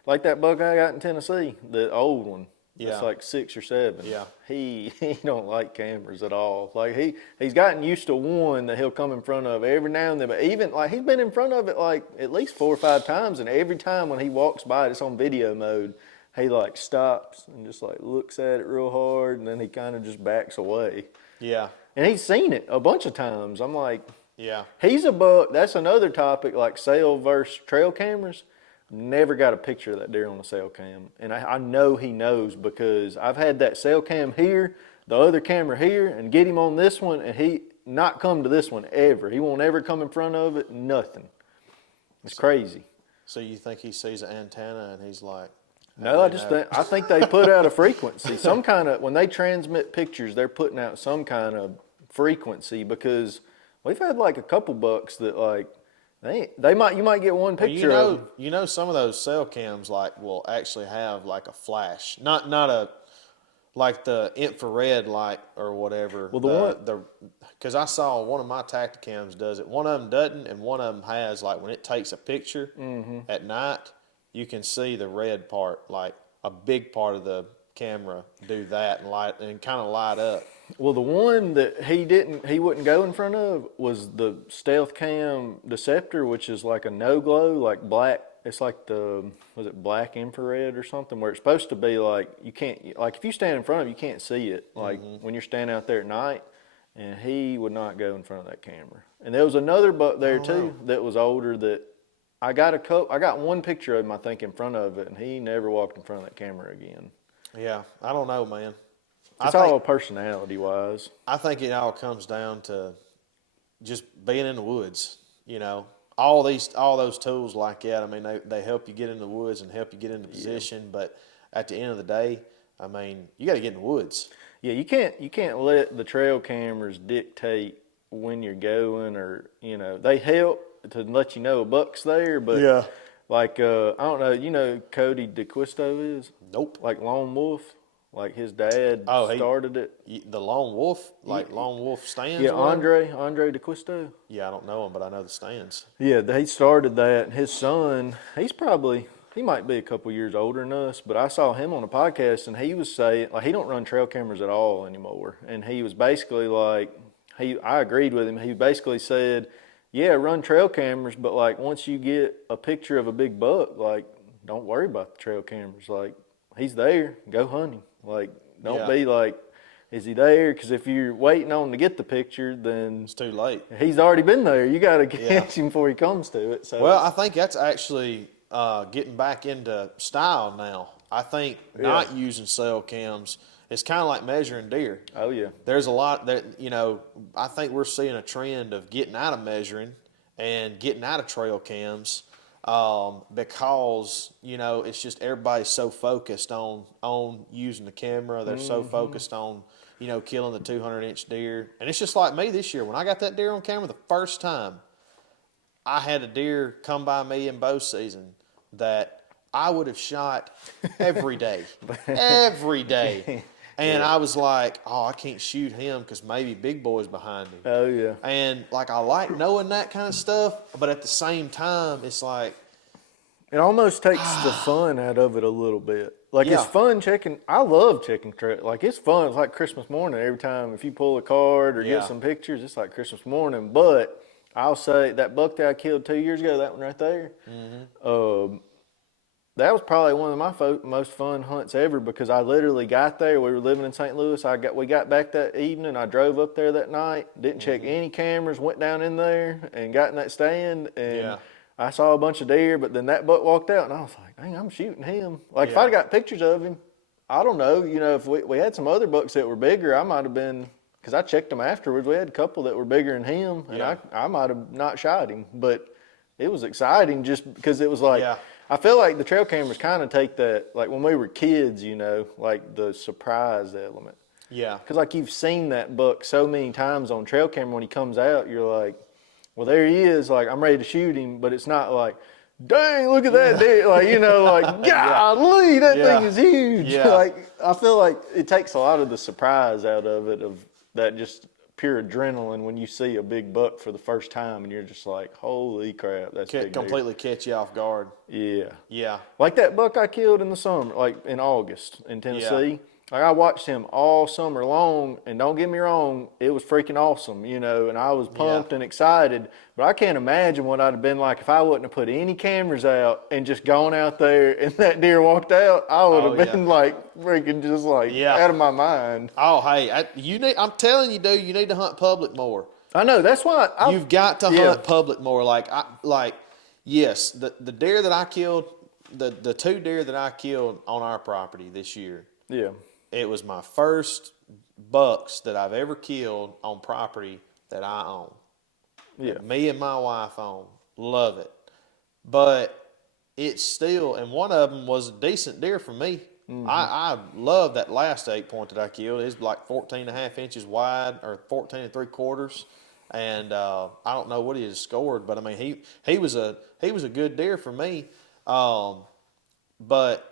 like that buck I got in Tennessee, the old one. Yeah. It's like 6 or 7. Yeah. He don't like cameras at all. Like he's gotten used to one that he'll come in front of every now and then. But even like he's been in front of it like at least 4 or 5 times, and every time when he walks by it, it's on video mode. He like stops and just like looks at it real hard, and then he kind of just backs away. Yeah, And he's seen it a bunch of times. I'm like, yeah, he's a buck. That's another topic, like cell versus trail cameras. Never got a picture of that deer on a cell cam. And I know he knows because I've had that cell cam here, the other camera here, and get him on this one, and he not come to this one ever. He won't ever come in front of it, nothing. It's crazy. So you think he sees an antenna and he's like, No, I think they put out a frequency, some kind of, when they transmit pictures, they're putting out some kind of frequency, because we've had like a couple bucks that like, you might get one picture of them. Some of those cell cams like will actually have like a flash, not a like the infrared light or whatever. Well, because I saw one of my Tacticams does it. One of them doesn't, and one of them has like when it takes a picture at night, you can see the red part, like a big part of the camera do that and kind of light up. Well, the one that he wouldn't go in front of was the Stealth Cam Deceptor, which is like a no glow, like black. It's like was it black infrared or something, where it's supposed to be like you can't, like if you stand in front of it, you can't see it, like when you're standing out there at night. And he would not go in front of that camera. And there was another buck there too that was older that I got one picture of him, I think, in front of it, and he never walked in front of that camera again. Yeah, I don't know, man. It's all personality wise. I think it all comes down to just being in the woods. You know, all those tools like that. I mean, they help you get in the woods and help you get into position. But at the end of the day, I mean, you got to get in the woods. Yeah, you can't let the trail cameras dictate when you're going, or they help to let you know a buck's there. But like I don't know, Cody DeQuisto is? Nope. Like Lone Wolf. Like his dad started it. The Lone Wolf, like Lone Wolf Stands? Yeah, Andre DeQuisto. Yeah, I don't know him, but I know the Stands. Yeah, he started that. And his son, he might be a couple years older than us, but I saw him on a podcast, and he was saying, like, he don't run trail cameras at all anymore. And he was basically like, I agreed with him. He basically said, yeah, run trail cameras, but like once you get a picture of a big buck, like, don't worry about the trail cameras. Like, he's there, go hunting. Like, don't be like, is he there? Because if you're waiting on to get the picture, then it's too late. He's already been there. You got to catch him before he comes to it. So, well, I think that's actually getting back into style now. I think not using cell cams, it's kind of like measuring deer. Oh, yeah. There's a lot that, I think we're seeing a trend of getting out of measuring and getting out of trail cams. Because it's just everybody's so focused on using the camera. They're so focused on killing the 200-inch deer. And it's just like me this year. When I got that deer on camera the first time, I had a deer come by me in bow season that I would have shot every day. And I was like, oh, I can't shoot him because maybe Big Boy's behind me. Oh, yeah. And, like, I like knowing that kind of stuff, but at the same time, it's like... It almost takes the fun out of it a little bit. Like, it's fun I love checking trail. Like, it's fun. It's like Christmas morning every time. If you pull a card or get some pictures, it's like Christmas morning. But I'll say that buck that I killed 2 years ago, that one right there, that was probably one of my most fun hunts ever, because I literally got there. We were living in St. Louis. We got back that evening. I drove up there that night, didn't check any cameras, went down in there and got in that stand, and I saw a bunch of deer, but then that buck walked out, and I was like, dang, I'm shooting him. Like, if I'd got pictures of him, I don't know. If we had some other bucks that were bigger, I might have been, because I checked them afterwards. We had a couple that were bigger than him, and I might have not shot him. But it was exciting just because it was like, I feel like the trail cameras kind of take that, like when we were kids, like the surprise element. Yeah. Because like you've seen that buck so many times on trail camera, when he comes out, you're like, well, there he is. Like, I'm ready to shoot him, but it's not like, dang, look at that deer. Like, like, golly, that thing is huge. Yeah. Like, I feel like it takes a lot of the surprise out of it, of that just pure adrenaline when you see a big buck for the first time, and you're just like, holy crap, that's big completely deer. Catch you off guard. Yeah. Yeah. Like that buck I killed in the summer, like in August in Tennessee. Yeah. Like, I watched him all summer long, and don't get me wrong, it was freaking awesome, and I was pumped and excited. But I can't imagine what I'd have been like if I wouldn't have put any cameras out and just gone out there and that deer walked out. I would have been like freaking just like out of my mind. Oh, hey, I'm telling you, dude, you need to hunt public more. I know, that's why you've got to hunt public more. Yes, the deer that I killed, the 2 deer that I killed on our property this year. Yeah. It was my first bucks that I've ever killed on property that I own. Yeah. Me and my wife own. Love it. But it's still, and one of them was a decent deer for me. Mm-hmm. I love that last 8 point that I killed. It's like 14 and a half inches wide, or 14 and 3/4. And I don't know what he has scored, but I mean, he was a good deer for me. But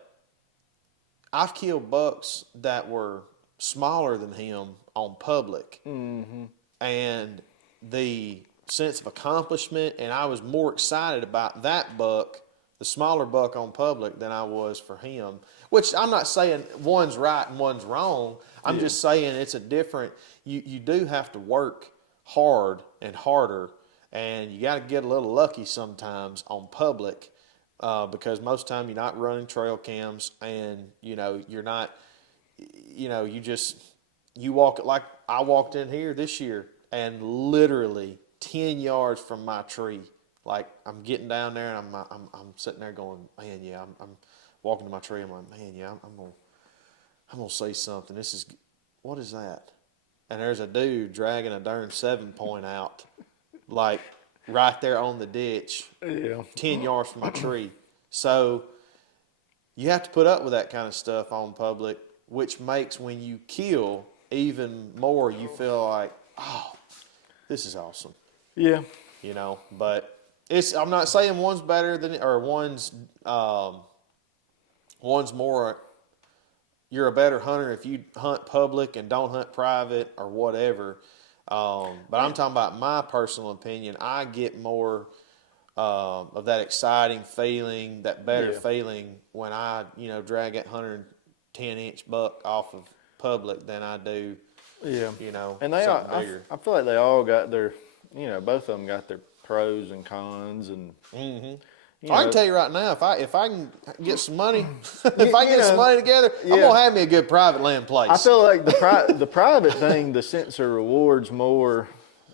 I've killed bucks that were smaller than him on public. Mm-hmm. And the sense of accomplishment, and I was more excited about that buck the smaller buck on public than I was for him. Which I'm not saying one's right and one's wrong. I'm just saying it's a different. You do have to work hard and harder, and you got to get a little lucky sometimes on public, because most of the time you're not running trail cams, and you're not. You walk like I walked in here this year, and literally 10 yards from my tree. Like I'm getting down there and I'm sitting there going, man, yeah, I'm walking to my tree. I'm like, man, yeah, I'm gonna say something. What is that? And there's a dude dragging a darn 7-point out, like right there on the ditch, 10 yards from my tree. So you have to put up with that kind of stuff on public, which makes when you kill even more, you feel like, oh, this is awesome. Yeah. But I'm not saying one's better than, or one's more, you're a better hunter if you hunt public and don't hunt private or whatever. But I'm talking about my personal opinion. I get more of that exciting feeling, that better feeling when I, drag that 110-inch buck off of public than I do, And they something all, bigger. I feel like they all got their, both of them got their pros and cons, and I can tell you right now, if I can get some money, if I get some money together, I'm gonna have me a good private land place. I feel like the private thing, the sense of rewards more,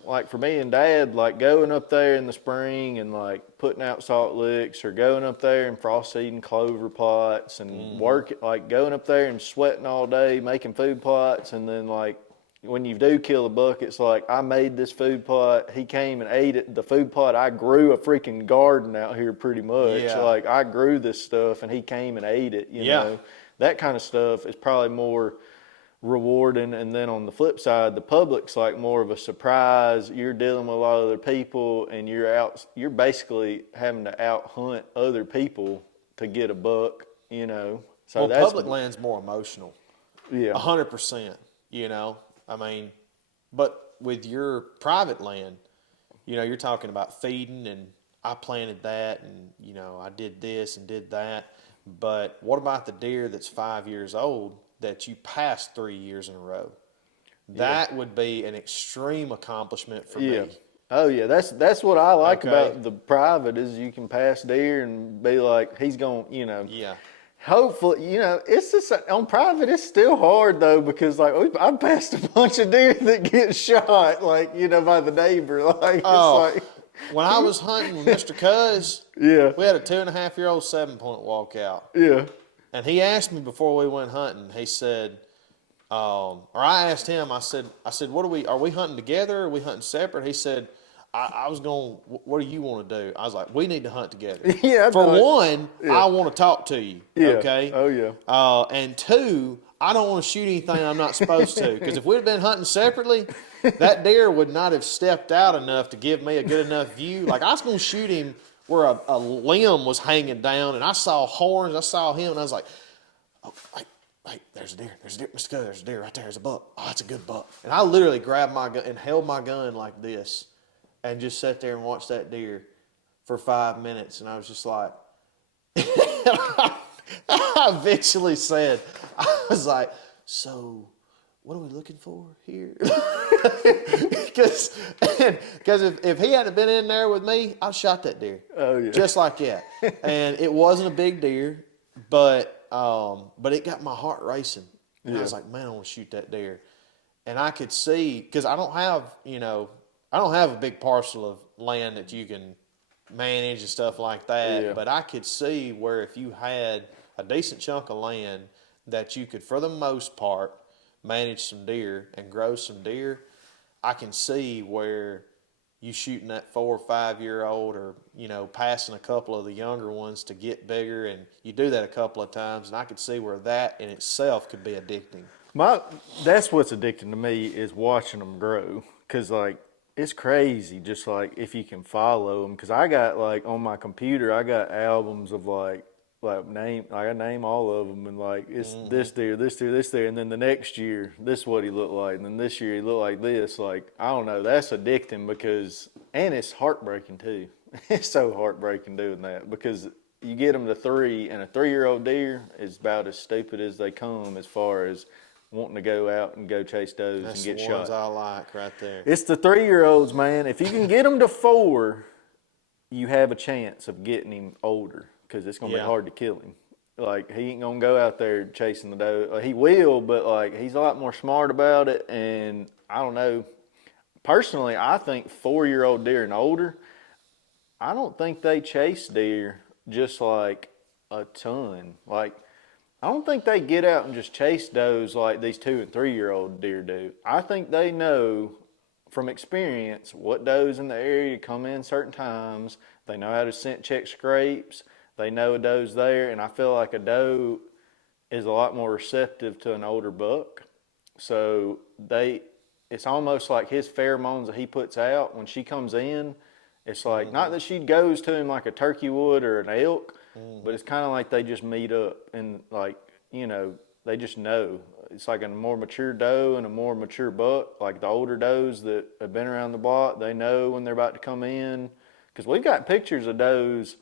like for me and Dad, like going up there in the spring and like putting out salt licks, or going up there and frost seeding clover plots and like going up there and sweating all day making food plots, and then like when you do kill a buck, it's like, I made this food plot, he came and ate it. The food plot, I grew a freaking garden out here pretty much. Yeah. Like I grew this stuff and he came and ate it, you know. That kind of stuff is probably more rewarding. And then on the flip side, the public's like more of a surprise. You're dealing with a lot of other people, and you're basically having to out hunt other people to get a buck, So Well, public land's more emotional. Yeah. 100%, I mean, but with your private land, you're talking about feeding, and I planted that, and, I did this and did that. But what about the deer that's 5 years old that you passed 3 years in a row? That would be an extreme accomplishment for me. Oh yeah, that's what I like Okay. about the private, is you can pass deer and be like, he's going, Yeah. Hopefully, it's just on private. It's still hard though, because like I've passed a bunch of deer that get shot, like by the neighbor. Like it's like, when I was hunting with Mr. Cuz, yeah, we had a 2.5-year-old 7-point walk out, yeah, and he asked me before we went hunting. He said, or I asked him. I said, what are we hunting together? Or are we hunting separate? He said, I was going, what do you want to do? I was like, we need to hunt together. Yeah, For like, one, I want to talk to you. Yeah. Okay. Oh yeah. And two, I don't want to shoot anything I'm not supposed to. Because if we'd have been hunting separately, that deer would not have stepped out enough to give me a good enough view. Like I was going to shoot him where a limb was hanging down, and I saw horns. I saw him, and I was like, oh, Hey, there's a deer, Mr. Cuz, there's a deer right there, there's a buck. Oh, that's a good buck. And I literally grabbed my gun and held my gun like this and just sat there and watched that deer for 5 minutes. And I was just like, I eventually said, I was like, so what are we looking for here? Because if he hadn't been in there with me, I'd shot that deer. Oh yeah. Just like that. And it wasn't a big deer, but it got my heart racing. And I was like, man, I want to shoot that deer. And I could see, because I don't have a big parcel of land that you can manage and stuff like that. Yeah. But I could see where if you had a decent chunk of land that you could, for the most part, manage some deer and grow some deer, I can see where you shooting that 4 or 5 year old, or passing a couple of the younger ones to get bigger, and you do that a couple of times, and I could see where that in itself could be addicting. That's what's addicting to me, is watching them grow, because like it's crazy. Just like if you can follow them, because I got like on my computer, I got albums of like I name all of them, and like it's this deer, this deer, this deer, and then the next year this is what he looked like, and then this year he looked like this. Like I don't know, that's addicting, and it's heartbreaking too. It's so heartbreaking doing that, because you get them to 3, and a 3-year-old deer is about as stupid as they come as far as wanting to go out and go chase does That's and get the ones shot. I like right there. It's the 3-year-olds, man. If you can get them to 4, you have a chance of getting him older because it's gonna be Yeah. hard to kill him. Like he ain't gonna go out there chasing the doe. He will, but like he's a lot more smart about it. And I don't know. Personally, I think 4-year-old deer and older, I don't think they chase deer just like a ton. Like I don't think they get out and just chase does like these 2 and 3-year-old deer do. I think they know from experience what does in the area come in certain times. They know how to scent check scrapes. They know a doe's there, and I feel like a doe is a lot more receptive to an older buck. So it's almost like his pheromones that he puts out when she comes in. It's like not that she goes to him like a turkey would or an elk, but it's kind of like they just meet up and like they just know. It's like a more mature doe and a more mature buck. Like the older does that have been around the block, they know when they're about to come in. Because we've got pictures of does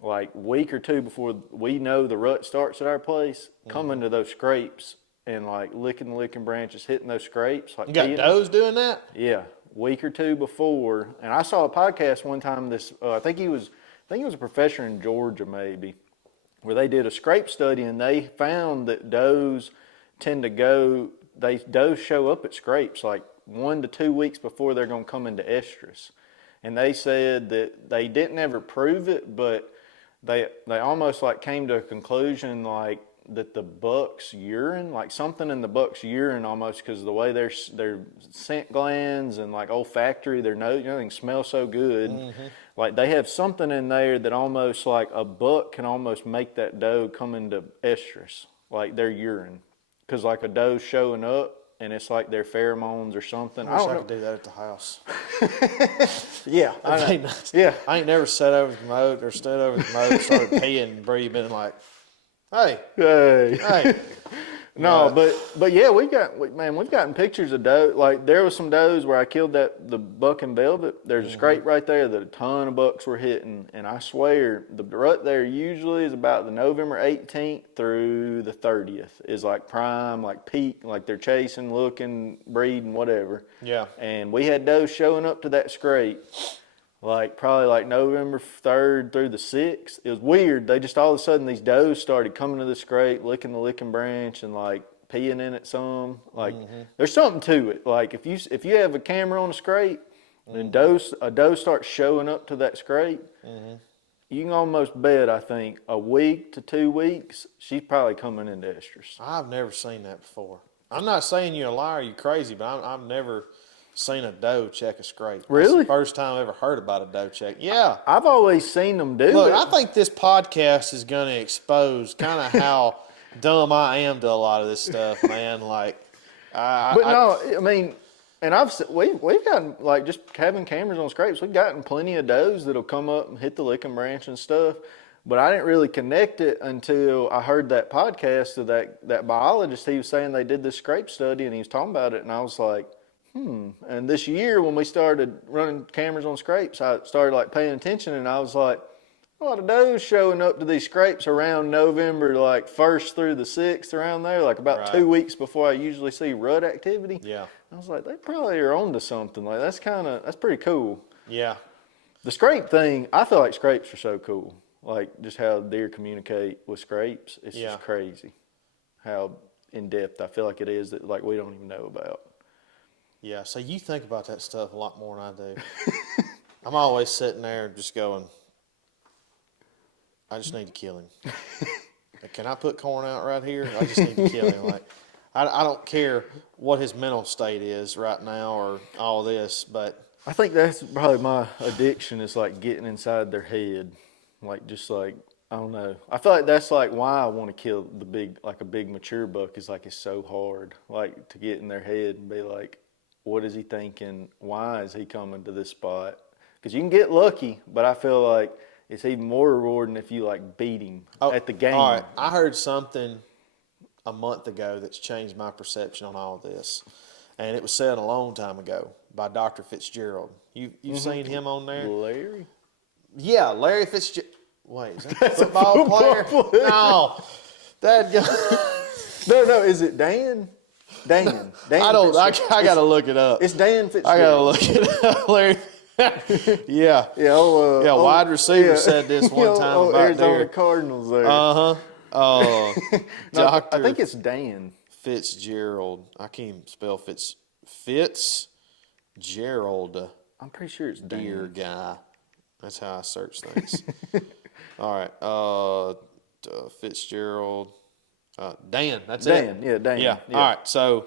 like week or 2 before we know the rut starts at our place, coming to those scrapes and like licking the licking branches, hitting those scrapes. Like You got does doing that? Yeah, week or 2 before. And I saw a podcast one time. I think he was a professor in Georgia maybe, where they did a scrape study and they found that does tend to does show up at scrapes like 1 to 2 weeks before they're going to come into estrus. And they said that they didn't ever prove it, but they almost like came to a conclusion like that the buck's urine, like something in the buck's urine almost because of the way their scent glands and like olfactory, their nose, everything smells so good. Like they have something in there that almost like a buck can almost make that doe come into estrus, like their urine. Because like a doe's showing up and it's like their pheromones or something. I wish I could do that at the house. Yeah, That'd be nice. yeah. I ain't never sat over the remote or stood over the remote, started peeing, and Bree been like, hey, Hey. hey. No, but yeah, we've gotten pictures of doe. Like there was some does where I killed the buck in velvet. There's a scrape right there that a ton of bucks were hitting, and I swear the rut there usually is about the November 18th through the 30th is like prime, like peak, like they're chasing, looking, breeding, whatever. Yeah. And we had does showing up to that scrape. Like probably like November 3rd through the 6th. It was weird. They just all of a sudden these does started coming to the scrape, licking the licking branch and like peeing in it some. Like there's something to it. Like if you have a camera on a scrape and a doe starts showing up to that scrape, you can almost bet I think a week to 2 weeks she's probably coming into estrus. I've never seen that before. I'm not saying you're a liar, you're crazy, but I've never seen a doe check a scrape. Really? That's the first time I ever heard about a doe check. Yeah. I've always seen them do Look, it. I think this podcast is going to expose kind of how dumb I am to a lot of this stuff, man. Like, I mean, and we've gotten like just having cameras on scrapes. We've gotten plenty of does that'll come up and hit the licking branch and stuff. But I didn't really connect it until I heard that podcast of that biologist. He was saying they did this scrape study and he was talking about it, and I was like, And this year when we started running cameras on scrapes, I started like paying attention, and I was like, a lot of does showing up to these scrapes around November, like 1st through the 6th, around there, like about Right. 2 weeks before I usually see rut activity. yeah, I was like, they probably are onto something. Like that's pretty cool. yeah. The scrape thing, I feel like scrapes are so cool. Like just how deer communicate with scrapes, it's Yeah. just crazy. How in depth I feel like it is that like we don't even know about. Yeah, so you think about that stuff a lot more than I do. I'm always sitting there just going, I just need to kill him. Can I put corn out right here? I just need to kill him. Like, I don't care what his mental state is right now or all this, but I think that's probably my addiction is like getting inside their head. Like just like, I don't know. I feel like that's like why I want to kill a big mature buck is like it's so hard. Like to get in their head and be like, what is he thinking? Why is he coming to this spot? Because you can get lucky, but I feel like it's even more rewarding if you like beat him at the game. All right, I heard something a month ago that's changed my perception on all this, and it was said a long time ago by Dr. Fitzgerald. You've seen him on there? Larry? Yeah, Larry Fitzgerald. Wait, is that a football player? No. That guy. No, is it Dan? Dan. I don't. I got to look it up. It's Dan Fitzgerald. I got to look it up, Larry. Yeah. Yeah, Wide receiver said this one time about Arizona deer. Cardinals there. Uh-huh. No, Dr. I think it's Dan. Fitzgerald. I can't even spell Fitzgerald. I'm pretty sure it's Dan. Deer guy. That's how I search things. All right. Fitzgerald. Dan. That's it. Dan. Yeah, Dan. Yeah. All right. So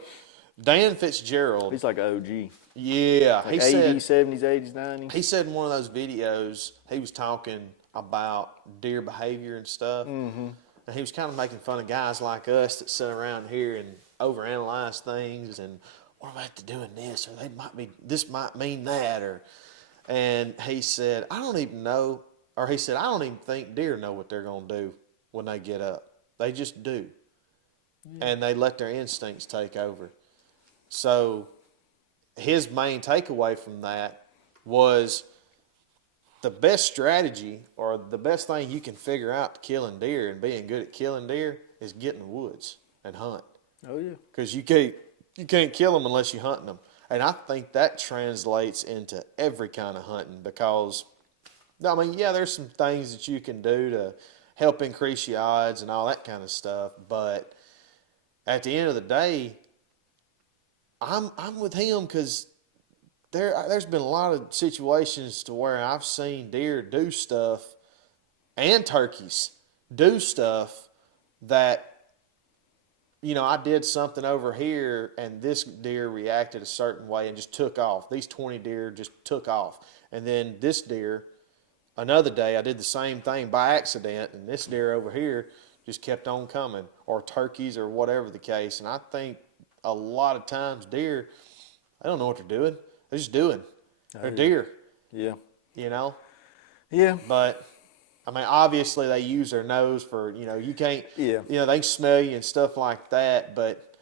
Dan Fitzgerald. He's like an OG. Yeah. Like He 80s, said 70s, 80s, 90s. he said in one of those videos he was talking about deer behavior and stuff. Mm-hmm. And he was kind of making fun of guys like us that sit around here and overanalyze things and what about they doing this or this might mean that and he said I don't even know, or he said I don't even think deer know what they're gonna do when they get up. They just do. Yeah. And they let their instincts take over. So his main takeaway from that was the best strategy or the best thing you can figure out to killing deer and being good at killing deer is get in the woods and hunt. Oh yeah. Because you can't kill them unless you're hunting them. And I think that translates into every kind of hunting because, I mean, yeah, there's some things that you can do to help increase your odds and all that kind of stuff. But at the end of the day, I'm with him because there's been a lot of situations to where I've seen deer do stuff and turkeys do stuff that, I did something over here and this deer reacted a certain way and just took off. These 20 deer just took off. And then this deer, another day, I did the same thing by accident and this deer over here just kept on coming, or turkeys or whatever the case. And I think a lot of times deer, they don't know what they're doing. They're just doing. They're deer. Yeah. Yeah. But, I mean, obviously they use their nose for, you can't, Yeah. They can smell you and stuff like that. But,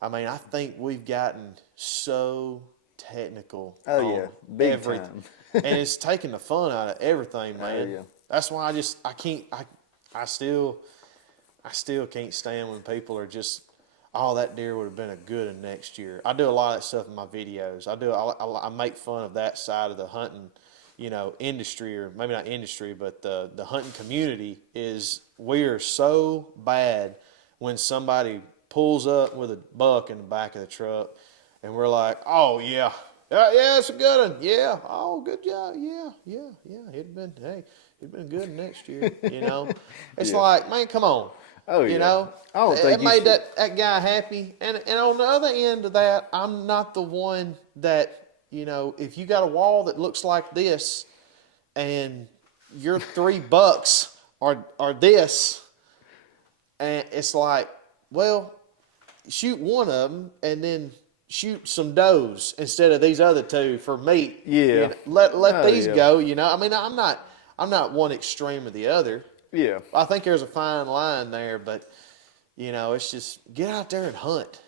I mean, I think we've gotten so technical. Oh, yeah. Big everything. time. And it's taking the fun out of everything, man. Oh, yeah. That's why I still can't stand when people are just, that deer would have been a good one next year. I do a lot of that stuff in my videos. I make fun of that side of the hunting, industry, or maybe not industry, but the hunting community is, we are so bad when somebody pulls up with a buck in the back of the truck and we're like, oh yeah, it's a good one. Yeah. Oh, good job. Yeah. It'd been good next year, It's like, man, come on. Oh, yeah. I don't think it made that guy happy. And on the other end of that, I'm not the one that, if you got a wall that looks like this and your $3 are this, and it's like, well, shoot one of them and then shoot some does instead of these other two for meat. Yeah. Let these go, I mean, I'm not one extreme or the other. Yeah. I think there's a fine line there, but, it's just get out there and hunt.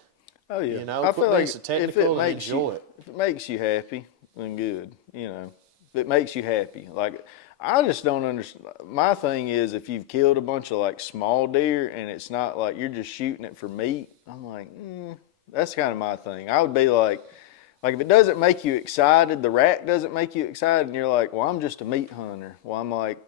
Oh, yeah. I feel like so technical and enjoy it. If it makes you happy, then good. If it makes you happy. Like, I just don't understand. My thing is if you've killed a bunch of, like, small deer and it's not like you're just shooting it for meat, I'm like, that's kind of my thing. I would be like if it doesn't make you excited, the rack doesn't make you excited, and you're like, well, I'm just a meat hunter. Well, I'm like,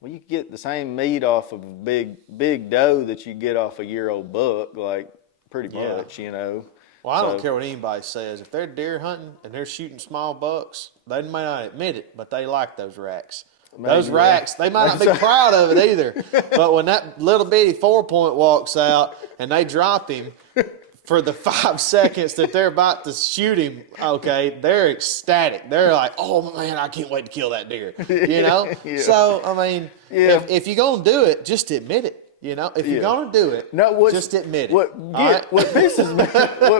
well, you get the same meat off of a big doe that you get off a year-old buck, like, pretty much, Well, I don't care what anybody says. If they're deer hunting and they're shooting small bucks, they may not admit it, but they like those racks. Those racks, they might not be proud of it either. But when that little bitty 4-point walks out and they drop him for the 5 seconds that they're about to shoot him, okay, they're ecstatic. They're like, oh, man, I can't wait to kill that deer, Yeah. So, I mean, if you're going to do it, just admit it. If you're gonna do it, just admit it. What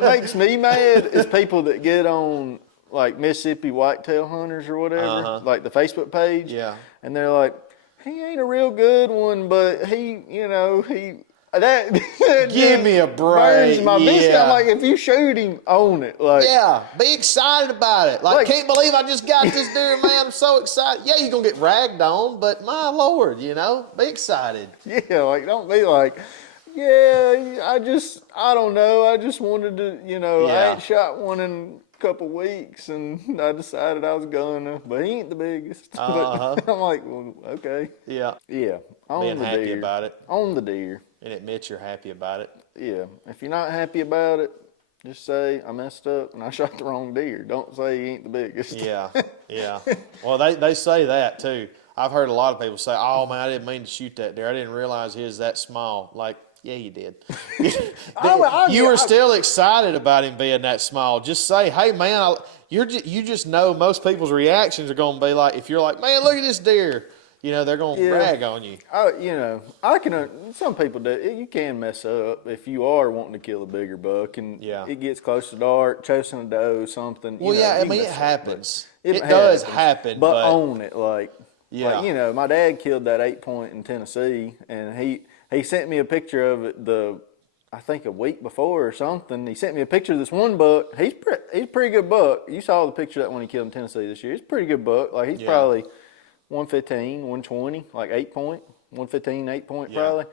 makes me mad is people that get on like Mississippi Whitetail Hunters or whatever, like the Facebook page, and they're like, he ain't a real good one, but he that Give me a burns break. my biscuit. Yeah. I'm like, if you shoot him, own it. Like, Yeah, be excited about it. Like, Like- can't believe I just got this deer, man. I'm so excited. Yeah, you're going to get ragged on, but my Lord, be excited. yeah, like don't be like, yeah, I don't know. I just wanted to, I Yeah. ain't shot one in a couple weeks, and I decided I was gonna, but he ain't the biggest. Uh-huh. But I'm like, well, okay, Yeah, yeah, own being the happy deer. about it Own the deer. and admit you're happy about it. Yeah, if you're not happy about it, just say I messed up and I shot the wrong deer. Don't say he ain't the biggest. Yeah, yeah. Well, they say that too. I've heard a lot of people say, "Oh man, I didn't mean to shoot that deer. I didn't realize he was that small." Like, yeah, you did. You were still excited about him being that small. Just say, "Hey man, you just know most people's reactions are going to be like if you're like, man, look at this deer." They're going to Yeah. rag on you. I can. Some people do. You can mess up if you are wanting to kill a bigger buck, and Yeah. it gets close to dark, chasing a doe, something. Well, you yeah, I can mean, it mess up, happens. but It does happen, but but own it. Like, Yeah. my dad killed that 8-point in Tennessee, and he sent me a picture of it. I think a week before or something. He sent me a picture of this one buck. He's a pretty good buck. You saw the picture of that one he killed in Tennessee this year. He's a pretty good buck. Like he's Yeah. probably 115, 120, like 8-point, 115, 8-point Yeah. probably.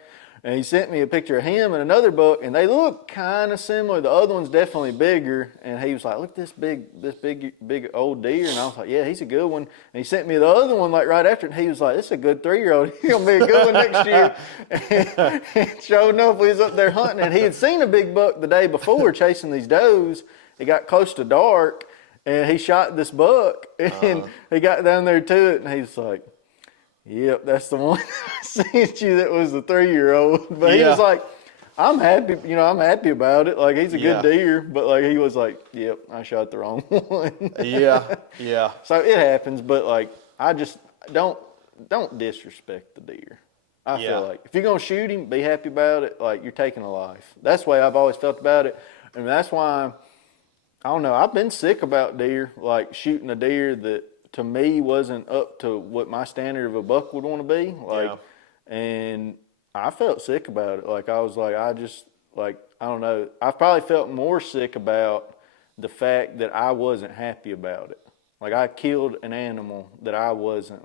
And he sent me a picture of him and another buck, and they look kind of similar. The other one's definitely bigger. And he was like, "Look, this big old deer." And I was like, "Yeah, he's a good one." And he sent me the other one like right after, and he was like, "This is a good 3-year-old. He's gonna be a good one next year." And sure enough, we was up there hunting, and he had seen a big buck the day before chasing these does. It got close to dark, and he shot this buck, and he got down there to it, and he was like, "Yep, that's the one I sent you that was the 3-year-old." But he Yeah. was like, "I'm happy, I'm happy about it. Like he's a Yeah. good deer." But like he was like, "Yep, I shot the wrong one." Yeah, yeah. So it happens, but like I just don't disrespect the deer. I Yeah. feel like if you're gonna shoot him, be happy about it. Like you're taking a life. That's the way I've always felt about it, and that's why I don't know. I've been sick about deer, like shooting a deer that to me wasn't up to what my standard of a buck would want to be. Like, and I felt sick about it. Like I was like, I don't know. I probably felt more sick about the fact that I wasn't happy about it. Like I killed an animal that I wasn't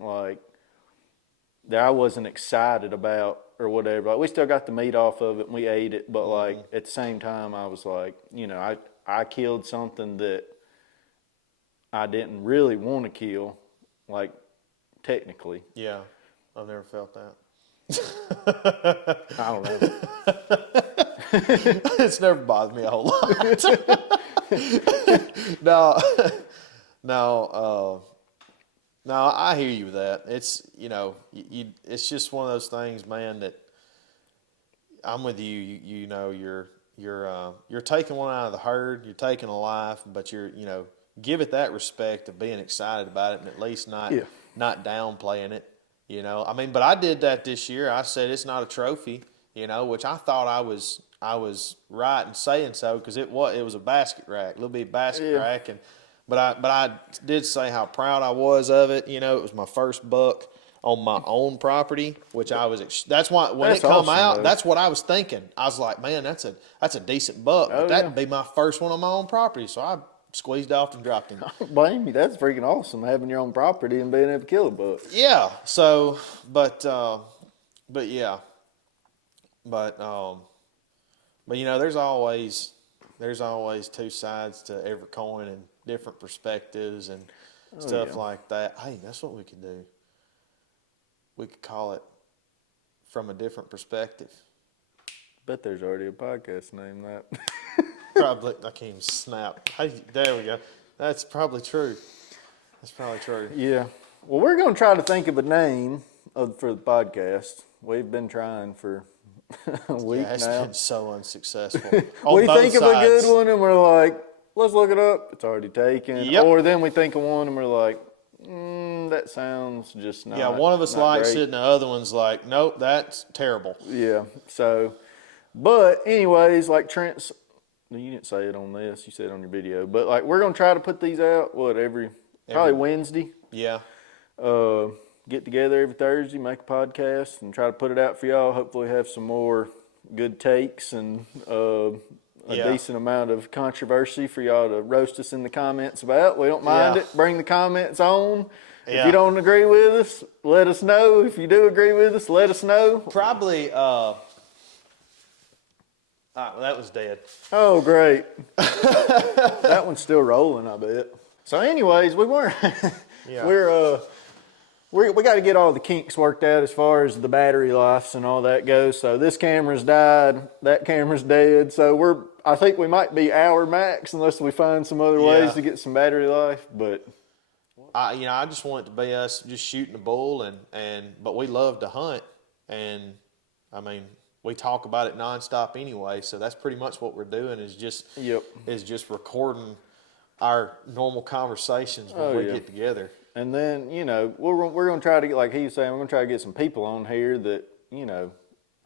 excited about or whatever. Like we still got the meat off of it and we ate it, but like at the same time I was like, I killed something that I didn't really want to kill, like technically. Yeah, I've never felt that. I don't know. It's never bothered me a whole lot. No, no, no. I hear you with that. It's it's just one of those things, man. That I'm with you. You're taking one out of the herd. You're taking a life, but give it that respect of being excited about it and at least not downplaying it. I mean, but I did that this year. I said it's not a trophy, which I thought I was right in saying so because it was a basket rack, little bitty basket rack, but I did say how proud I was of it. It was my first buck on my own property, which I was. That's why when it come awesome, out, though. that's what I was thinking. I was like, man, that's a decent buck, but that'd be my first one on my own property. So I squeezed off and dropped him. Blame me. That's freaking awesome having your own property and being able to kill a buck. Yeah. So, but yeah, but there's always two sides to every coin and different perspectives and stuff like that. Hey, that's what we could do. We could call it From a Different Perspective. Bet there's already a podcast named that. Probably. I can't even snap. Hey, there we go. That's probably true. That's probably true. Yeah. Well, we're going to try to think of a name for the podcast. We've been trying for a week Yeah, it's now. been so unsuccessful. We On both think of a sides. good one and we're like, let's look it up. It's already taken. Yep. Or then we think of one and we're like, that sounds just not. Yeah, one of us not likes great. it and the other one's like, nope, that's terrible. Yeah. So, but anyways, like Trent's, you didn't say it on this. You said it on your video. But like we're gonna try to put these out. Probably Wednesday. Yeah. Get together every Thursday, make a podcast, and try to put it out for y'all. Hopefully, have some more good takes and a Yeah. decent amount of controversy for y'all to roast us in the comments about. We don't mind Yeah. it. Bring the comments on. If Yeah. you don't agree with us, let us know. If you do agree with us, let us know. Probably, that was dead. Oh, great. That one's still rolling, I bet. So anyways, we weren't, Yeah. we got to get all the kinks worked out as far as the battery life and all that goes. So this camera's died, that camera's dead. So I think we might be hour max unless we find some other ways Yeah. to get some battery life. But I just want it to be us just shooting a bull but we love to hunt, and I mean we talk about it nonstop anyway. So that's pretty much what we're doing is just Yep. recording our normal conversations when we yeah. get together. And then, we're going to try to get, like he was saying, we're going to try to get some people on here that,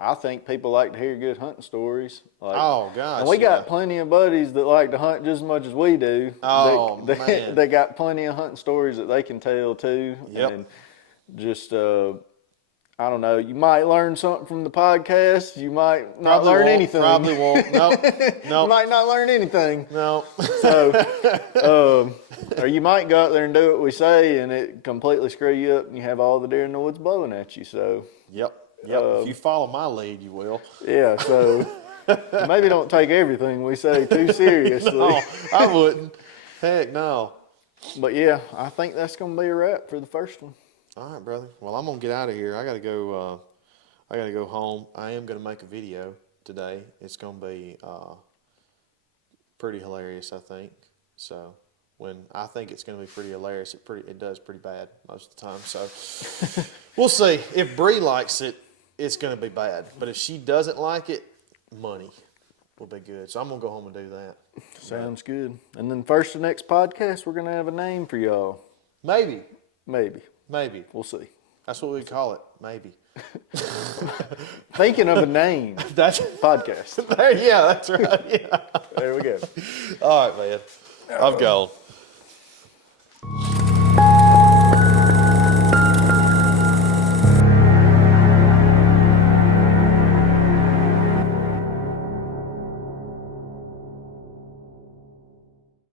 I think people like to hear good hunting stories. Like, Oh, gosh, and we got yeah. plenty of buddies that like to hunt just as much as we do. Oh, they, man. They got plenty of hunting stories that they can tell too. Yep. And just, I don't know, you might learn something from the podcast. You might not Probably learn won't, anything. Probably won't. Nope. You Nope. might not learn anything. No. So, or you might go out there and do what we say and it completely screw you up and you have all the deer in the woods blowing at you. So, Yep. If you follow my lead, you will. yeah, so maybe don't take everything we say too seriously. No, I wouldn't. Heck no. But yeah, I think that's going to be a wrap for the first one. All right, brother. Well, I'm gonna get out of here. I gotta go. I gotta go home. I am gonna make a video today. It's gonna be pretty hilarious, I think. So when I think it's gonna be pretty hilarious, it does pretty bad most of the time. So we'll see. If Bree likes it, it's gonna be bad. But if she doesn't like it, money will be good. So I'm gonna go home and do that. Sounds good. And then first the next podcast, we're going to have a name for y'all. Maybe. Maybe. We'll see. That's what we call it. Maybe. Thinking of a name. That's Podcast. yeah. That's right. Yeah. There we go. All right, man. I've gone.